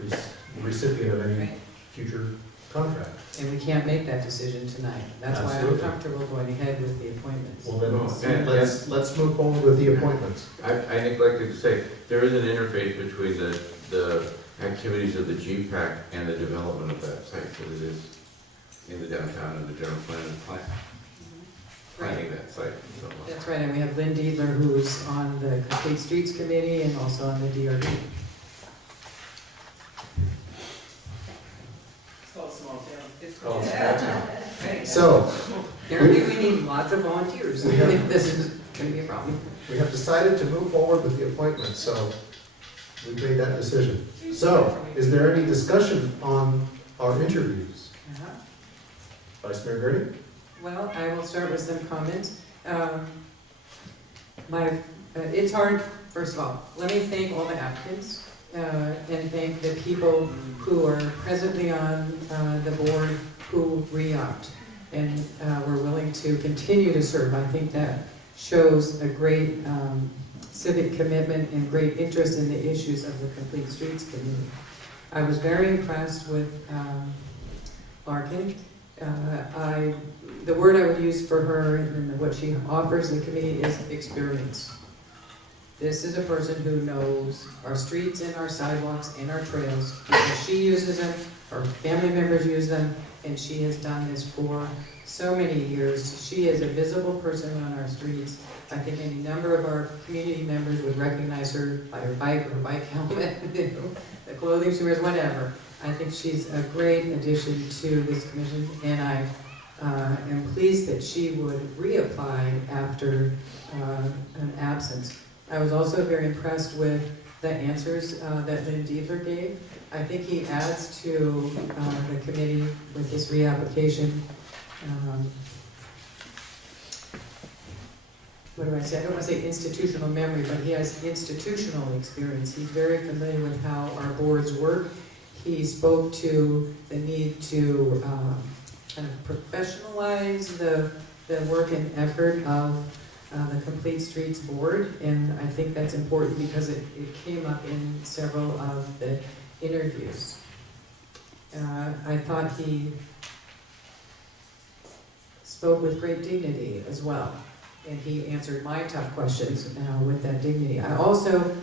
the recipient of any future contract. And we can't make that decision tonight. That's why I'm Absolutely. comfortable going ahead with the appointments. Well, then, And- let's move forward with the appointments. I neglected to say, there is an interface between the activities of the GPAC and the development of that site, because it is in the downtown and the general plan is planning that site and so on. That's right, and we have Lynn Diedler, who's on the Complete Streets Committee and also on the DRB. It's called small town. It's called small town. So, apparently we need lots of volunteers. We have- This is going to be a problem. we have decided to move forward with the appointment, so we made that decision. So, is there any discussion on our interviews? Vice Mayor Gurney? Well, I will start with some comments. It's hard, first of all, let me thank all the applicants and thank the people who are presently on the board who re-upped and were willing to continue to serve. I think that shows a great civic commitment and great interest in the issues of the Complete Streets Committee. I was very impressed with Larkin. The word I would use for her and what she offers the committee is experience. This is a person who knows our streets and our sidewalks and our trails because she uses them, her family members use them, and she has done this for so many years. She is a visible person on our streets. I think any number of our community members would recognize her by her bike or her bike helmet, the clothing she wears, whatever. I think she's a great addition to this commission, and I am pleased that she would reapply after an absence. I was also very impressed with the answers that Lynn Diedler gave. I think he adds to the committee with this reapplication. What do I say? I don't want to say institutional memory, but he has institutional experience. He's very familiar with how our boards work. He spoke to the need to kind of professionalize the work and effort of the Complete Streets Board, and I think that's important because it came up in several of the interviews. I thought he spoke with great dignity as well, and he answered my tough questions with that dignity. I also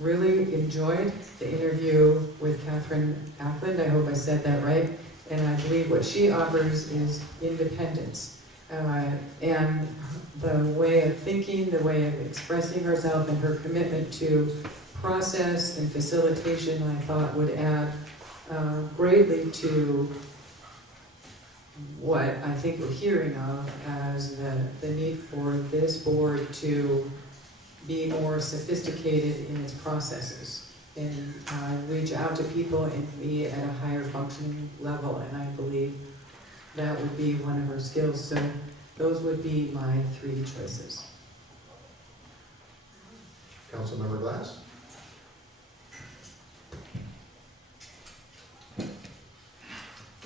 really enjoyed the interview with Catherine Ackland. I hope I said that right. And I believe what she offers is independence. And the way of thinking, the way of expressing herself, and her commitment to process and facilitation, I thought would add greatly to what I think we're hearing of as the need for this board to be more sophisticated in its processes and reach out to people and be at a higher functioning level. And I believe that would be one of her skills. So those would be my 3 choices. Councilmember Glass?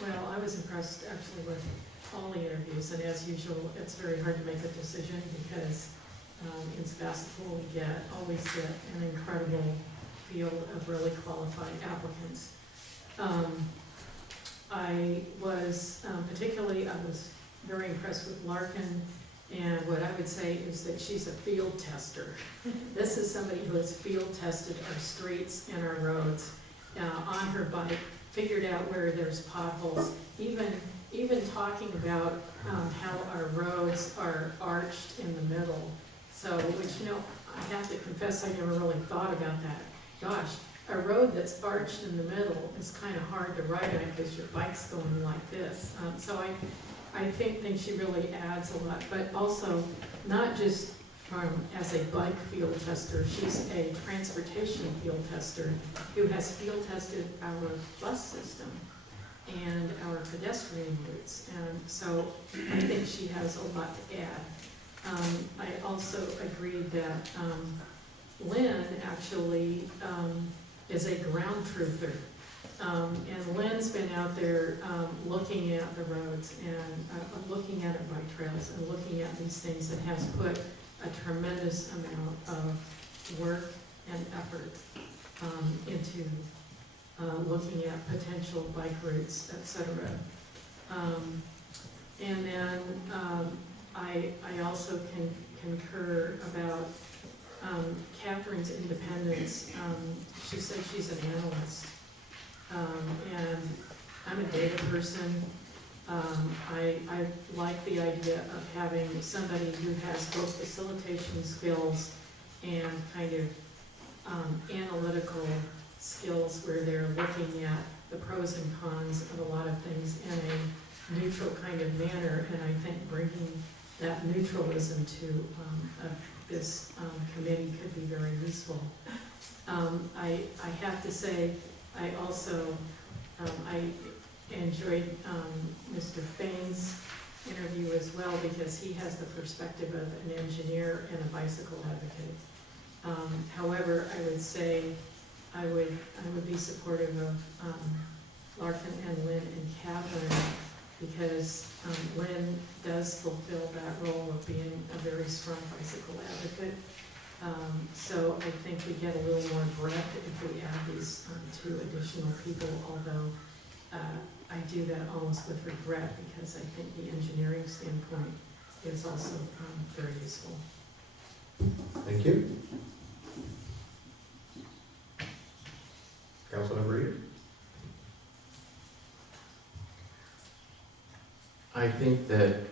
Well, I was impressed actually with all the interviews, and as usual, it's very hard to make a decision because in Sebastopol we always get an incredible field of really qualified applicants. I was very impressed with Larkin, and what I would say is that she's a field tester. This is somebody who has field tested our streets and our roads on her bike, figured out where there's potholes, even talking about how our roads are arched in the middle. So, which, I have to confess, I never really thought about that. Gosh, a road that's arched in the middle is kind of hard to ride on because your bike's going like this. So I think she really adds a lot, but also not just as a bike field tester, she's a transportation field tester who has field tested our bus system and our pedestrian routes. And so I think she has a lot to add. I also agree that Lynn actually is a ground truther. And Lynn's been out there looking at the roads and looking at our bike trails and looking at these things, and has put a tremendous amount of work and effort into looking at potential bike routes, etc. And then I also can concur about Catherine's independence. She said she's an analyst. And I'm a data person. I like the idea of having somebody who has both facilitation skills and kind of analytical skills where they're looking at the pros and cons of a lot of things in a neutral kind of manner. And I think bringing that neutralism to this committee could be very useful. I have to say, I also, I enjoyed Mr. Fain's interview as well, because he has the perspective of an engineer and a bicycle advocate. However, I would say I would be supportive of Larkin and Lynn and Catherine, because Lynn does fulfill that role of being a very strong bicycle advocate. So I think we get a little more breadth if we add these 2 additional people, although I do that almost with regret, because I think the engineering standpoint is also very useful. Thank you. Councilmember Reeder? I think that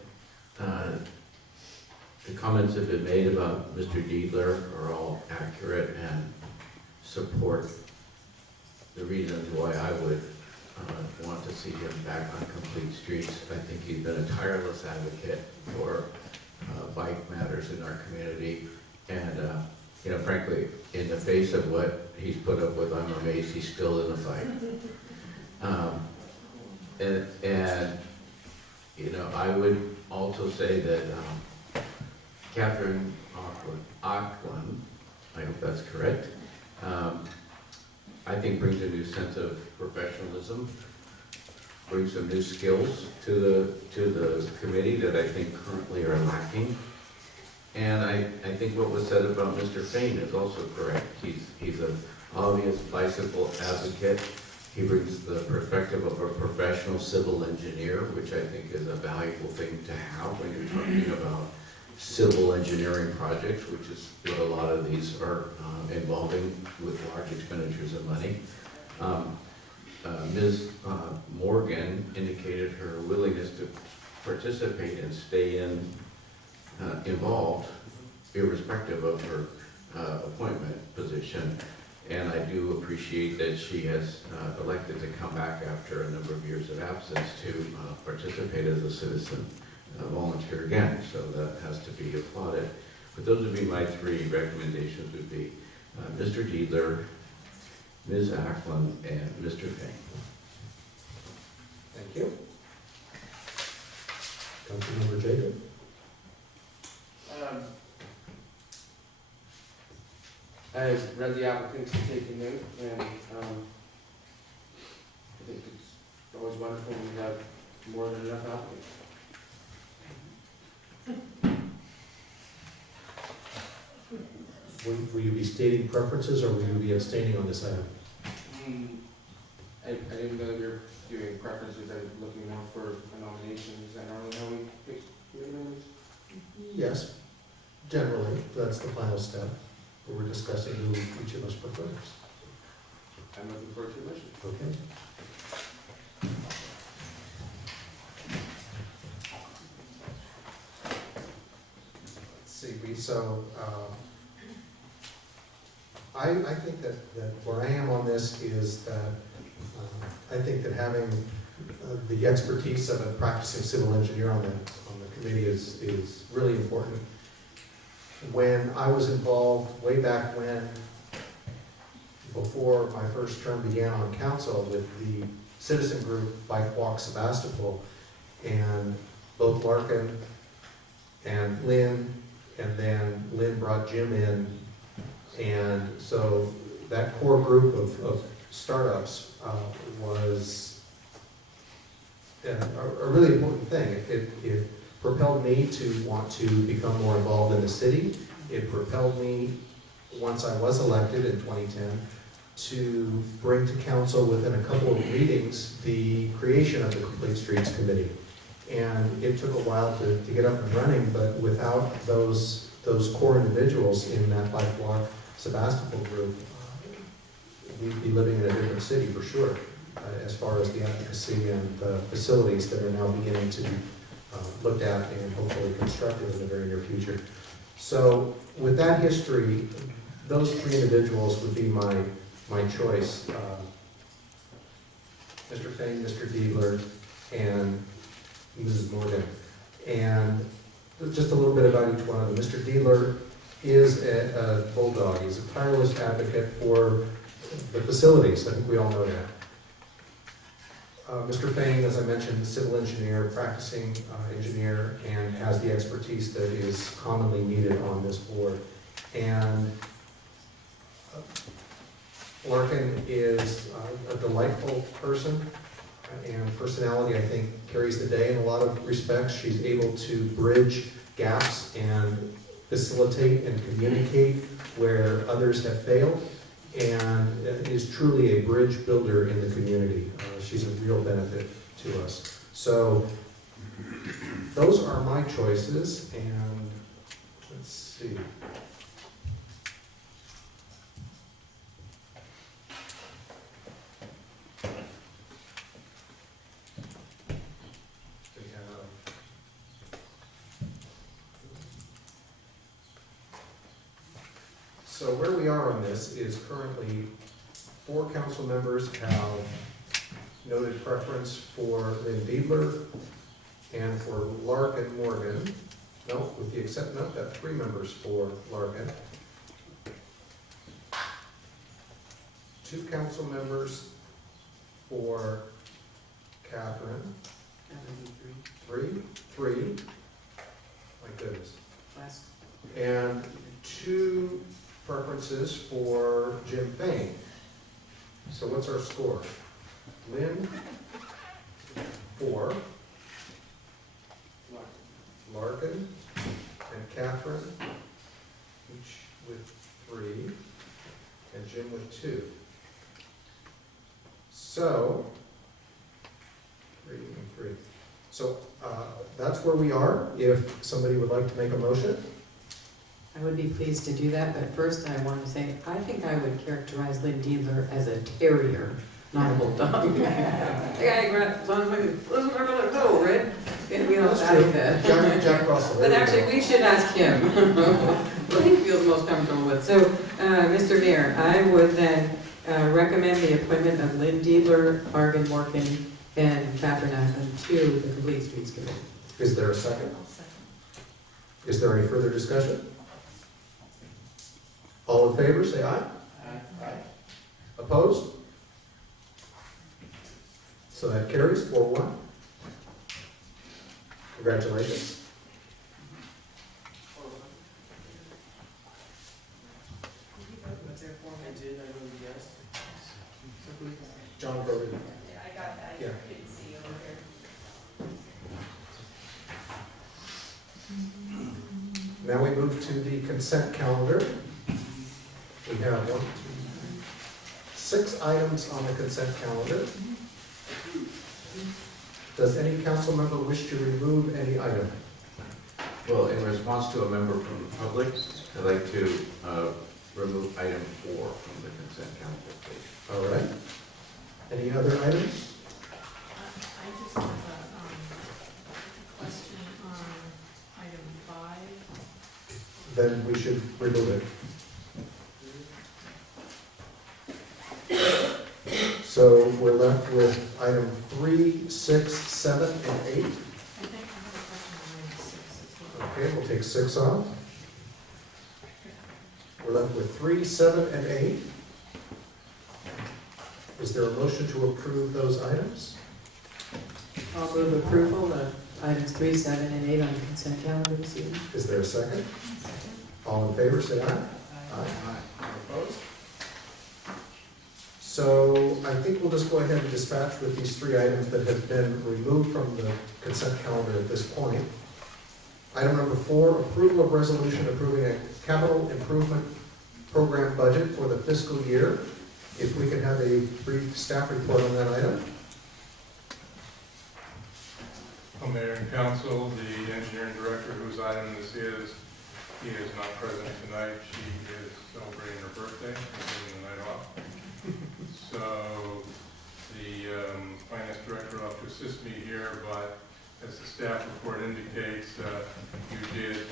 the comments that have been made about Mr. Diedler are all accurate and support the reasons why I would want to see him back on Complete Streets. I think he's been a tireless advocate for bike matters in our community. And, frankly, in the face of what he's put up with, I'm amazed he's still in the fight. I would also say that Catherine Ackland, I hope that's correct, I think brings a new sense of professionalism, brings some new skills to the committee that I think currently are lacking. And I think what was said about Mr. Fain is also correct. He's an obvious bicycle advocate. He brings the perspective of a professional civil engineer, which I think is a valuable thing to have when you're talking about civil engineering projects, which is what a lot of these are involving with large expenditures of money. Ms. Morgan indicated her willingness to participate and stay involved, irrespective of her appointment position. And I do appreciate that she has elected to come back after a number of years of absence to participate as a citizen volunteer again. So that has to be applauded. But those would be my three recommendations: would be Mr. Diedler, Ms. Acklin, and Mr. Fay. Thank you. Councilmember Jacob. I've read the applicants and taken note, and I think it's always wonderful when we have more than enough applicants. Will you be stating preferences, or will you be abstaining on this item? I didn't know you were doing preferences. I was looking more for a nomination. Is that normally how we pick committee members? Yes, generally, that's the final step, where we're discussing who each of us prefers. I'm looking forward to your motion. Okay. Let's see, I think that where I am on this is that I think that having the expertise of a practicing civil engineer on the committee is really important. When I was involved way back when, before my first term began on council, with the citizen group Bike Walk Sebastopol, and both Larkin and Lynn, and then Lynn brought Jim in, and so that core group of startups was a really important thing. It propelled me to want to become more involved in the city. It propelled me, once I was elected in 2010, to bring to council within a couple of meetings the creation of the Complete Streets Committee. And it took a while to get up and running, but without those core individuals in that Bike Walk Sebastopol group, we'd be living in a different city for sure, as far as the advocacy and the facilities that are now beginning to be looked at and hopefully constructed in the very near future. So with that history, those three individuals would be my choice. Mr. Fane, Mr. Diedler, and Mrs. Morgan. And just a little bit about each one of them. Mr. Diedler is a bulldog. He's a tireless advocate for the facilities. I think we all know that. Mr. Fane, as I mentioned, civil engineer, practicing engineer, and has the expertise that is commonly needed on this board. And Larkin is a delightful person, and personality, I think, carries the day in a lot of respects. She's able to bridge gaps and facilitate and communicate where others have failed, and is truly a bridge builder in the community. She's a real benefit to us. So those are my choices, and let's see. So where we are on this is currently 4 council members have noted preference for Lynn Diedler and for Larkin Morgan. No, with the exception, no, got 3 members for Larkin. 2 council members for Catherine. 3. My goodness. And 2 preferences for Jim Fane. So what's our score? Lynn, 4. Larkin and Catherine, each with 3, and Jim with 2. So, 3 and 3. So that's where we are. If somebody would like to make a motion, I would be pleased to do that, but first I want to say, I think I would characterize Lynn Dealer as a terrier, not a bulldog. As long as we go, right? And we don't That's value true. that. Jack Russell. But there you actually, go. we should ask him what he feels most comfortable with. So, Mr. Mayor, I would then recommend the appointment of Lynn Dealer, Argan Morgan, and Catherine Ackland to the Complete Streets Committee. Is there a second? Is there any further discussion? All in favor, say aye. Aye. Opposed? So that carries 4-1. Congratulations. What's their form? I did, I voted yes. John voted. I got that, I Yeah. couldn't see over here. Now we move to the consent calendar. We have 6 items on the consent calendar. Does any council member wish to remove any item? Well, in response to a member from the public, I'd like to remove item 4 from the consent calendar, please. All right. Any other items? I just have a question on item 5. Then we should remove it. So we're left with item 3, 6, 7, and 8. I think I have a question on item 6 as well. Okay, we'll take 6 off. We're left with 3, 7, and 8. Is there a motion to approve those items? I'll move approval of items 3, 7, and 8 on the consent calendar this evening. Is there a second? All in favor, say aye. Aye. Opposed? So I think we'll just go ahead and dispatch with these 3 items that have been removed from the consent calendar at this point. Item number 4, approval of resolution approving a capital improvement program budget for the fiscal year. If we could have a brief staff report on that item. Well, Mayor and Council, the engineering director whose item this is, he is not present tonight. She is celebrating her birthday, taking the night off. So the finance director will have to assist me here, but as the staff report indicates, you did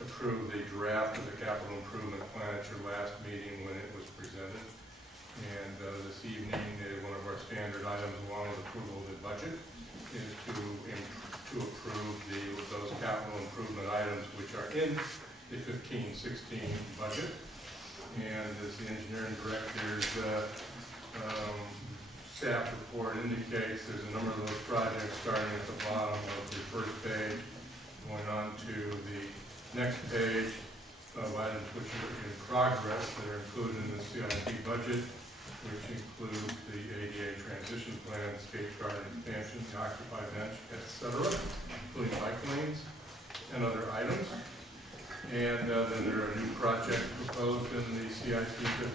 approve the draft of the capital improvement plan at your last meeting when it was presented. And this evening, one of our standard items along with approval of the budget is to approve those capital improvement items which are in the 15-16 budget. And as the engineering director's staff report indicates, there's a number of those projects starting at the bottom of the first page, going on to the next page of items which are in progress that are included in the CIP budget, which include the ADA transition plan, skate garden expansion, the occupy bench, etc., including bike lanes and other items. And then there are new projects proposed in the CIP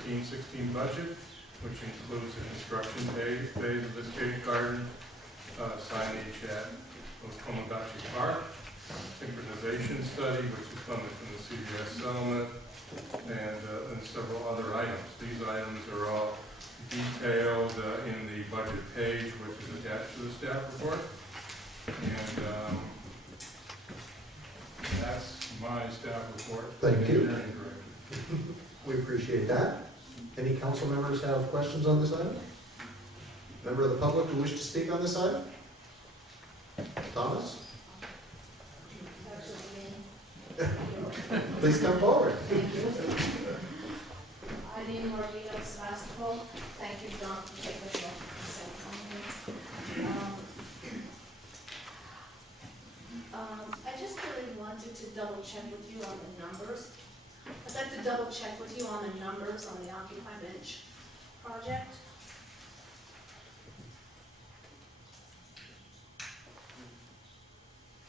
15-16 budget, which includes the construction phase of the skate garden, signage at Tomodachi Park, synchronization study, which is funded from the CBS settlement, and several other items. These items are all detailed in the budget page, which is attached to the staff report. And that's my staff report. Thank you. Engineering director. We appreciate that. Any council members have questions on this item? Member of the public who wish to speak on this item? Thomas? Please come forward. Eileen Morbido, Sebastopol. Thank you, John, for taking the consent calendar. I just really wanted to double check with you on the numbers. I'd like to double check with you on the numbers on the Occupy Bench project.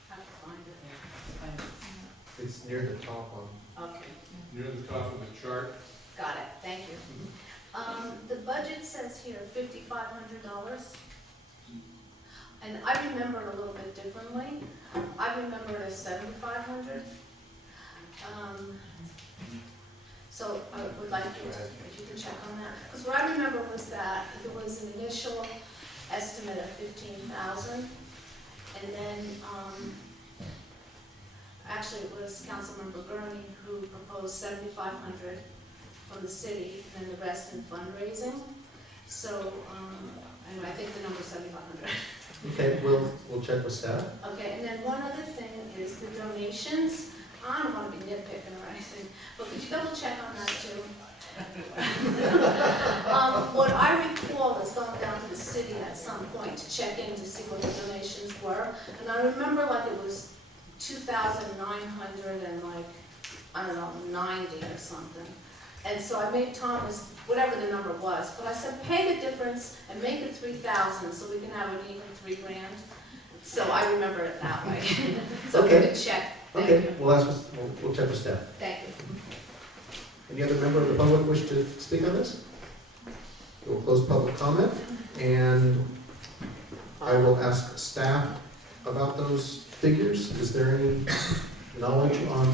How to find it. It's near the top on. Okay. Near the top of the chart. Got it, thank you. The budget says here $5,500. And I remember it a little bit differently. I remember it as 7,500. So I would like you to, if you can check on that. Because what I remember was that there was an initial estimate of 15,000. And then, actually it was Councilmember Gurney who proposed 7,500 from the city and then the rest in fundraising. So, anyway, I think the number's 7,500. Okay, we'll check with staff. Okay, and then one other thing is the donations. I don't want to be nitpicking or anything, but could you double check on that too? What I recall is going down to the city at some point to check in to see what the donations were. And I remember like it was 2,900 and like, I don't know, 90 or something. And so I made Thomas, whatever the number was, but I said, pay the difference and make it 3,000 so we can have an even $3,000. So I remember it that way. So we Okay. could check. Thank Okay, you. we'll check with staff. Thank you. Any other member of the public wish to speak on this? We'll close public comment, and I will ask staff about those figures. Is there any knowledge on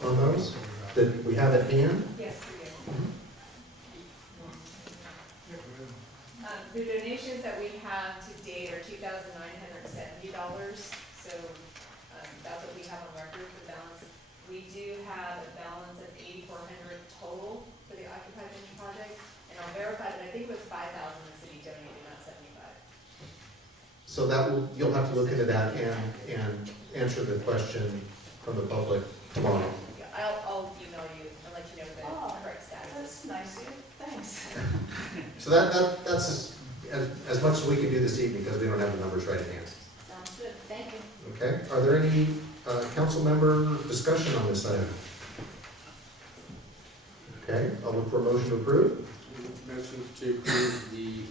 those that we have at hand? Yes, we do. The donations that we have to date are $2,970, so that's what we have on record for the balance. We do have a balance of $8,400 total for the Occupied Bench project, and I'll verify that I think it was $5,000 the city donated, not $75,000. So that will, you'll have to look into that and answer the question from the public tomorrow. Yeah, I'll email you and let you know the correct status. That's nice of you. Thanks. So that's as much as we can do this evening, because we don't have the numbers right at hand. Sounds good. Thank you. Okay, are there any council member discussion on this item? Okay, I'll look for a motion to approve. Motion to approve the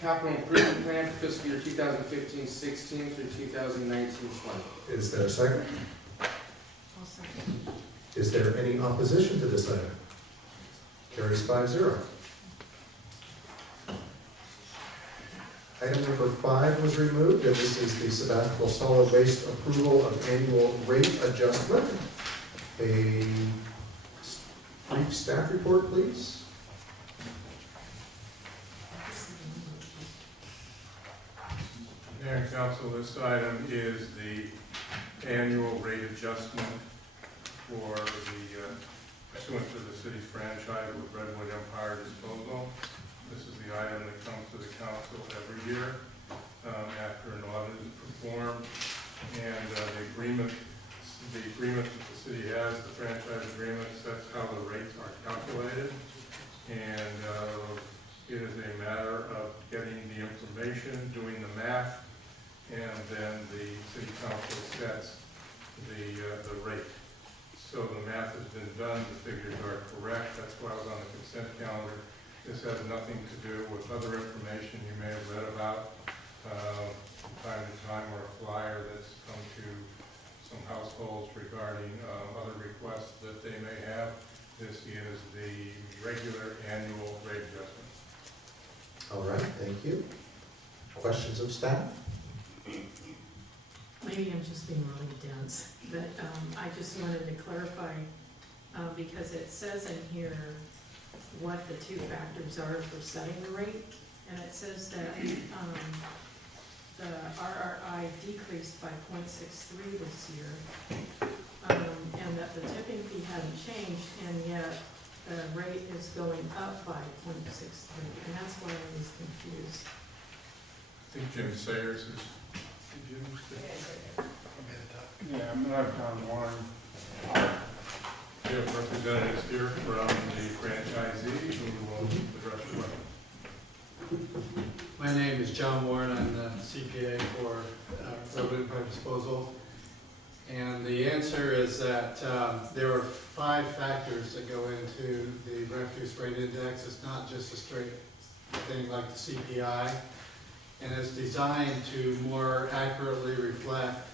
capital improvement plan for fiscal year 2015-16 through 2019-20. Is there a second? I'll second. Is there any opposition to this item? Carries 5-0. Item number 5 was removed, and this is the Sebastopol Solid Waste approval of annual rate adjustment. A brief staff report, please. Mayor and Council, this item is the annual rate adjustment for the pursuant to the city's franchise with Redwood Empire Disposal. This is the item that comes to the council every year after an audit is performed. And the agreement that the city has, the franchise agreement, sets how the rates are calculated. And it is a matter of getting the information, doing the math, and then the city council sets the rate. So the math has been done, the figures are correct, that's why I was on the consent calendar. This has nothing to do with other information you may have read about from time to time, or a flyer that's come to some households regarding other requests that they may have. This is the regular annual rate adjustment. All right, thank you. Questions of staff? Maybe I'm just being really dense, but I just wanted to clarify, because it says in here what the two factors are for setting the rate, and it says that the RRI decreased by 0.63 this year, and that the tipping fee hadn't changed, and yet the rate is going up by 0.63, and that's why I was confused. I think Jim Sayers is. Yeah, I'm John Warren. We have representatives here from the franchisee who will address your question. My name is John Warren. I'm the CPA for Redwood Empire Disposal. And the answer is that there are 5 factors that go into the refuse rate index. It's not just a straight thing like the CPI. And it's designed to more accurately reflect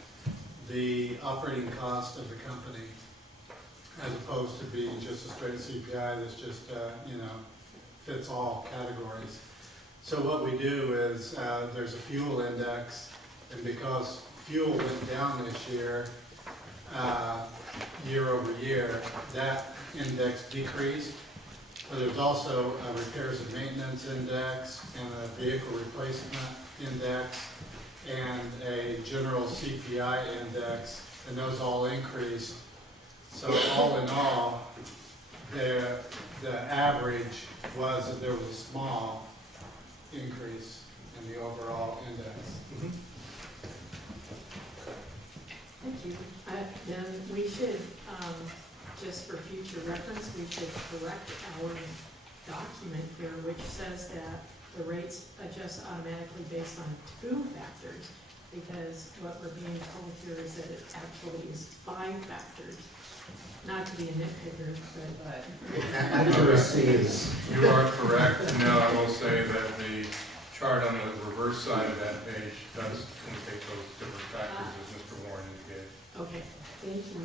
the operating cost of the company, as opposed to being just a straight CPI that's just, fits all categories. So what we do is, there's a fuel index, and because fuel went down this year, year over year, that index decreased. But there's also a repairs and maintenance index, and a vehicle replacement index, and a general CPI index, and those all increased. So all in all, the average was that there was a small increase in the overall index. Thank you. Then we should, just for future reference, we should correct our document here, which says that the rates adjust automatically based on 2 factors, because what we're being told here is that it actually is 5 factors. Not to be a nitpicker, but. Accuracy is. You are correct. Now, I will say that the chart on the reverse side of that page does indicate those different factors, as Mr. Warren indicated. Okay, thank you.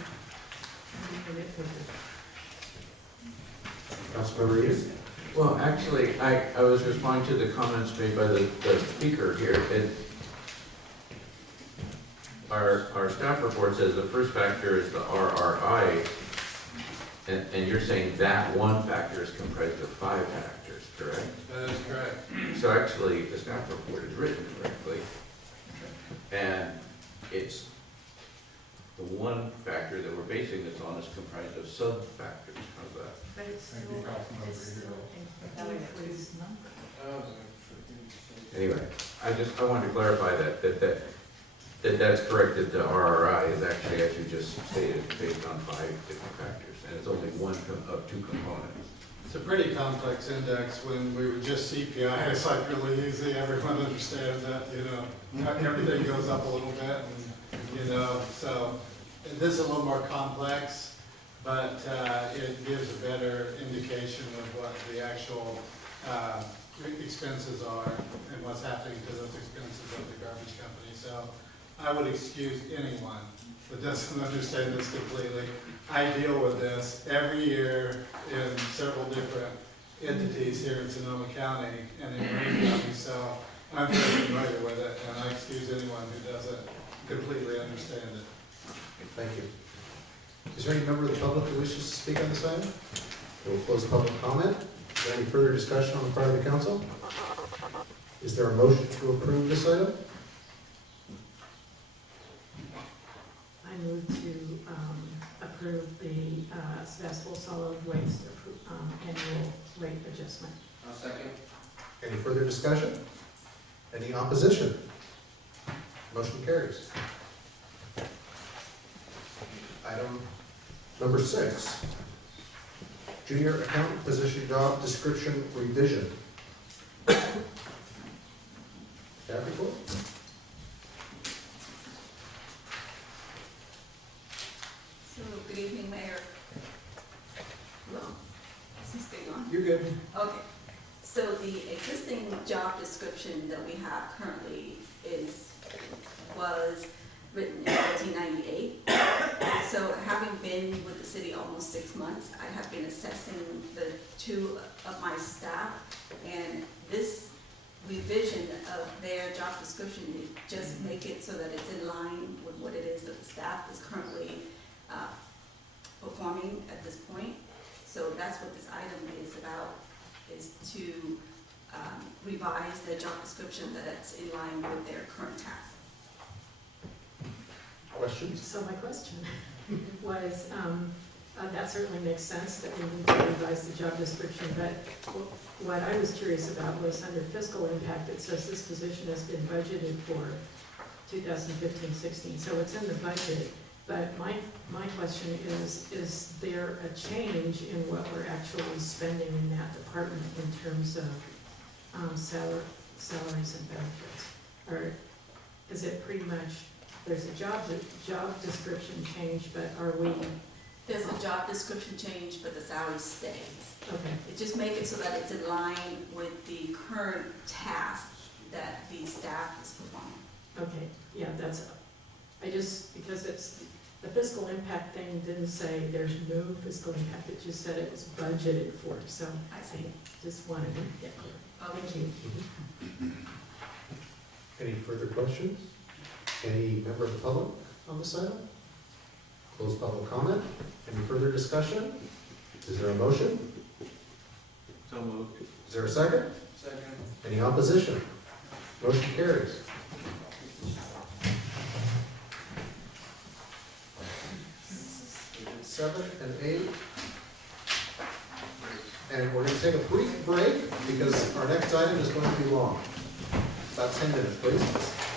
Councilmember Hughes? Well, actually, I was responding to the comments made by the speaker here, and our staff report says the first factor is the RRI, and you're saying that one factor is comprised of 5 factors, correct? That is correct. So actually, the staff report is written correctly, and it's the one factor that we're basing this on is comprised of sub-factors. How's that? But it's Thank still, you, Councilmember. it's still an increased number. Anyway, I wanted to clarify that's correct, that the RRI is actually, as you just stated, based on 5 different factors, and it's only one of 2 components. It's a pretty complex index. When we were just CPI, it's like really easy. Everyone understands that, everything goes up a little bit, and, so this is a little more complex, but it gives a better indication of what the actual expenses are and what's happening to those expenses of the garbage company. So I would excuse anyone that doesn't understand this completely. I deal with this every year in several different entities here in Sonoma County and in Green County, so I'm very familiar with it, and I excuse anyone who doesn't completely understand it. Thank you. Is there any member of the public who wishes to speak on this item? We will close public comment. Is there any further discussion on the part of the council? Is there a motion to approve this item? I move to approve the Sebastopol solid waste annual rate adjustment. I'll second. Any further discussion? Any opposition? Motion carries. Item number 6, junior accountant position job description revision. Staff report? So, good evening, Mayor. Well, is this thing on? You're good. Okay. So the existing job description that we have currently was written in 1998. So having been with the city almost 6 months, I have been assessing the 2 of my staff, and this revision of their job description just make it so that it's in line with what it is that the staff is currently performing at this point. So that's what this item is about, is to revise the job description that it's in line with their current tasks. Questions? So my question was, that certainly makes sense that we need to revise the job description, but what I was curious about was under fiscal impact, it says this position has been budgeted for 2015-16, so it's in the budget. But my question is there a change in what we're actually spending in that department in terms of salaries and benefits? Or is it pretty much, there's a job description change, but are we? There's a job description change, but the salary stays. Okay. It just makes it so that it's in line with the current task that the staff is performing. Okay, yeah, because it's, the fiscal impact thing didn't say there's no fiscal impact, it just said it was budgeted for, so I see. just wanted to get clear. Thank you. Any further questions? Any member of the public on this item? Close public comment. Any further discussion? Is there a motion? So moved. Is there a second? Second. Any opposition? Motion carries. Seven and 8. And we're going to take a brief break because our next item is going to be long. About 10 minutes, please.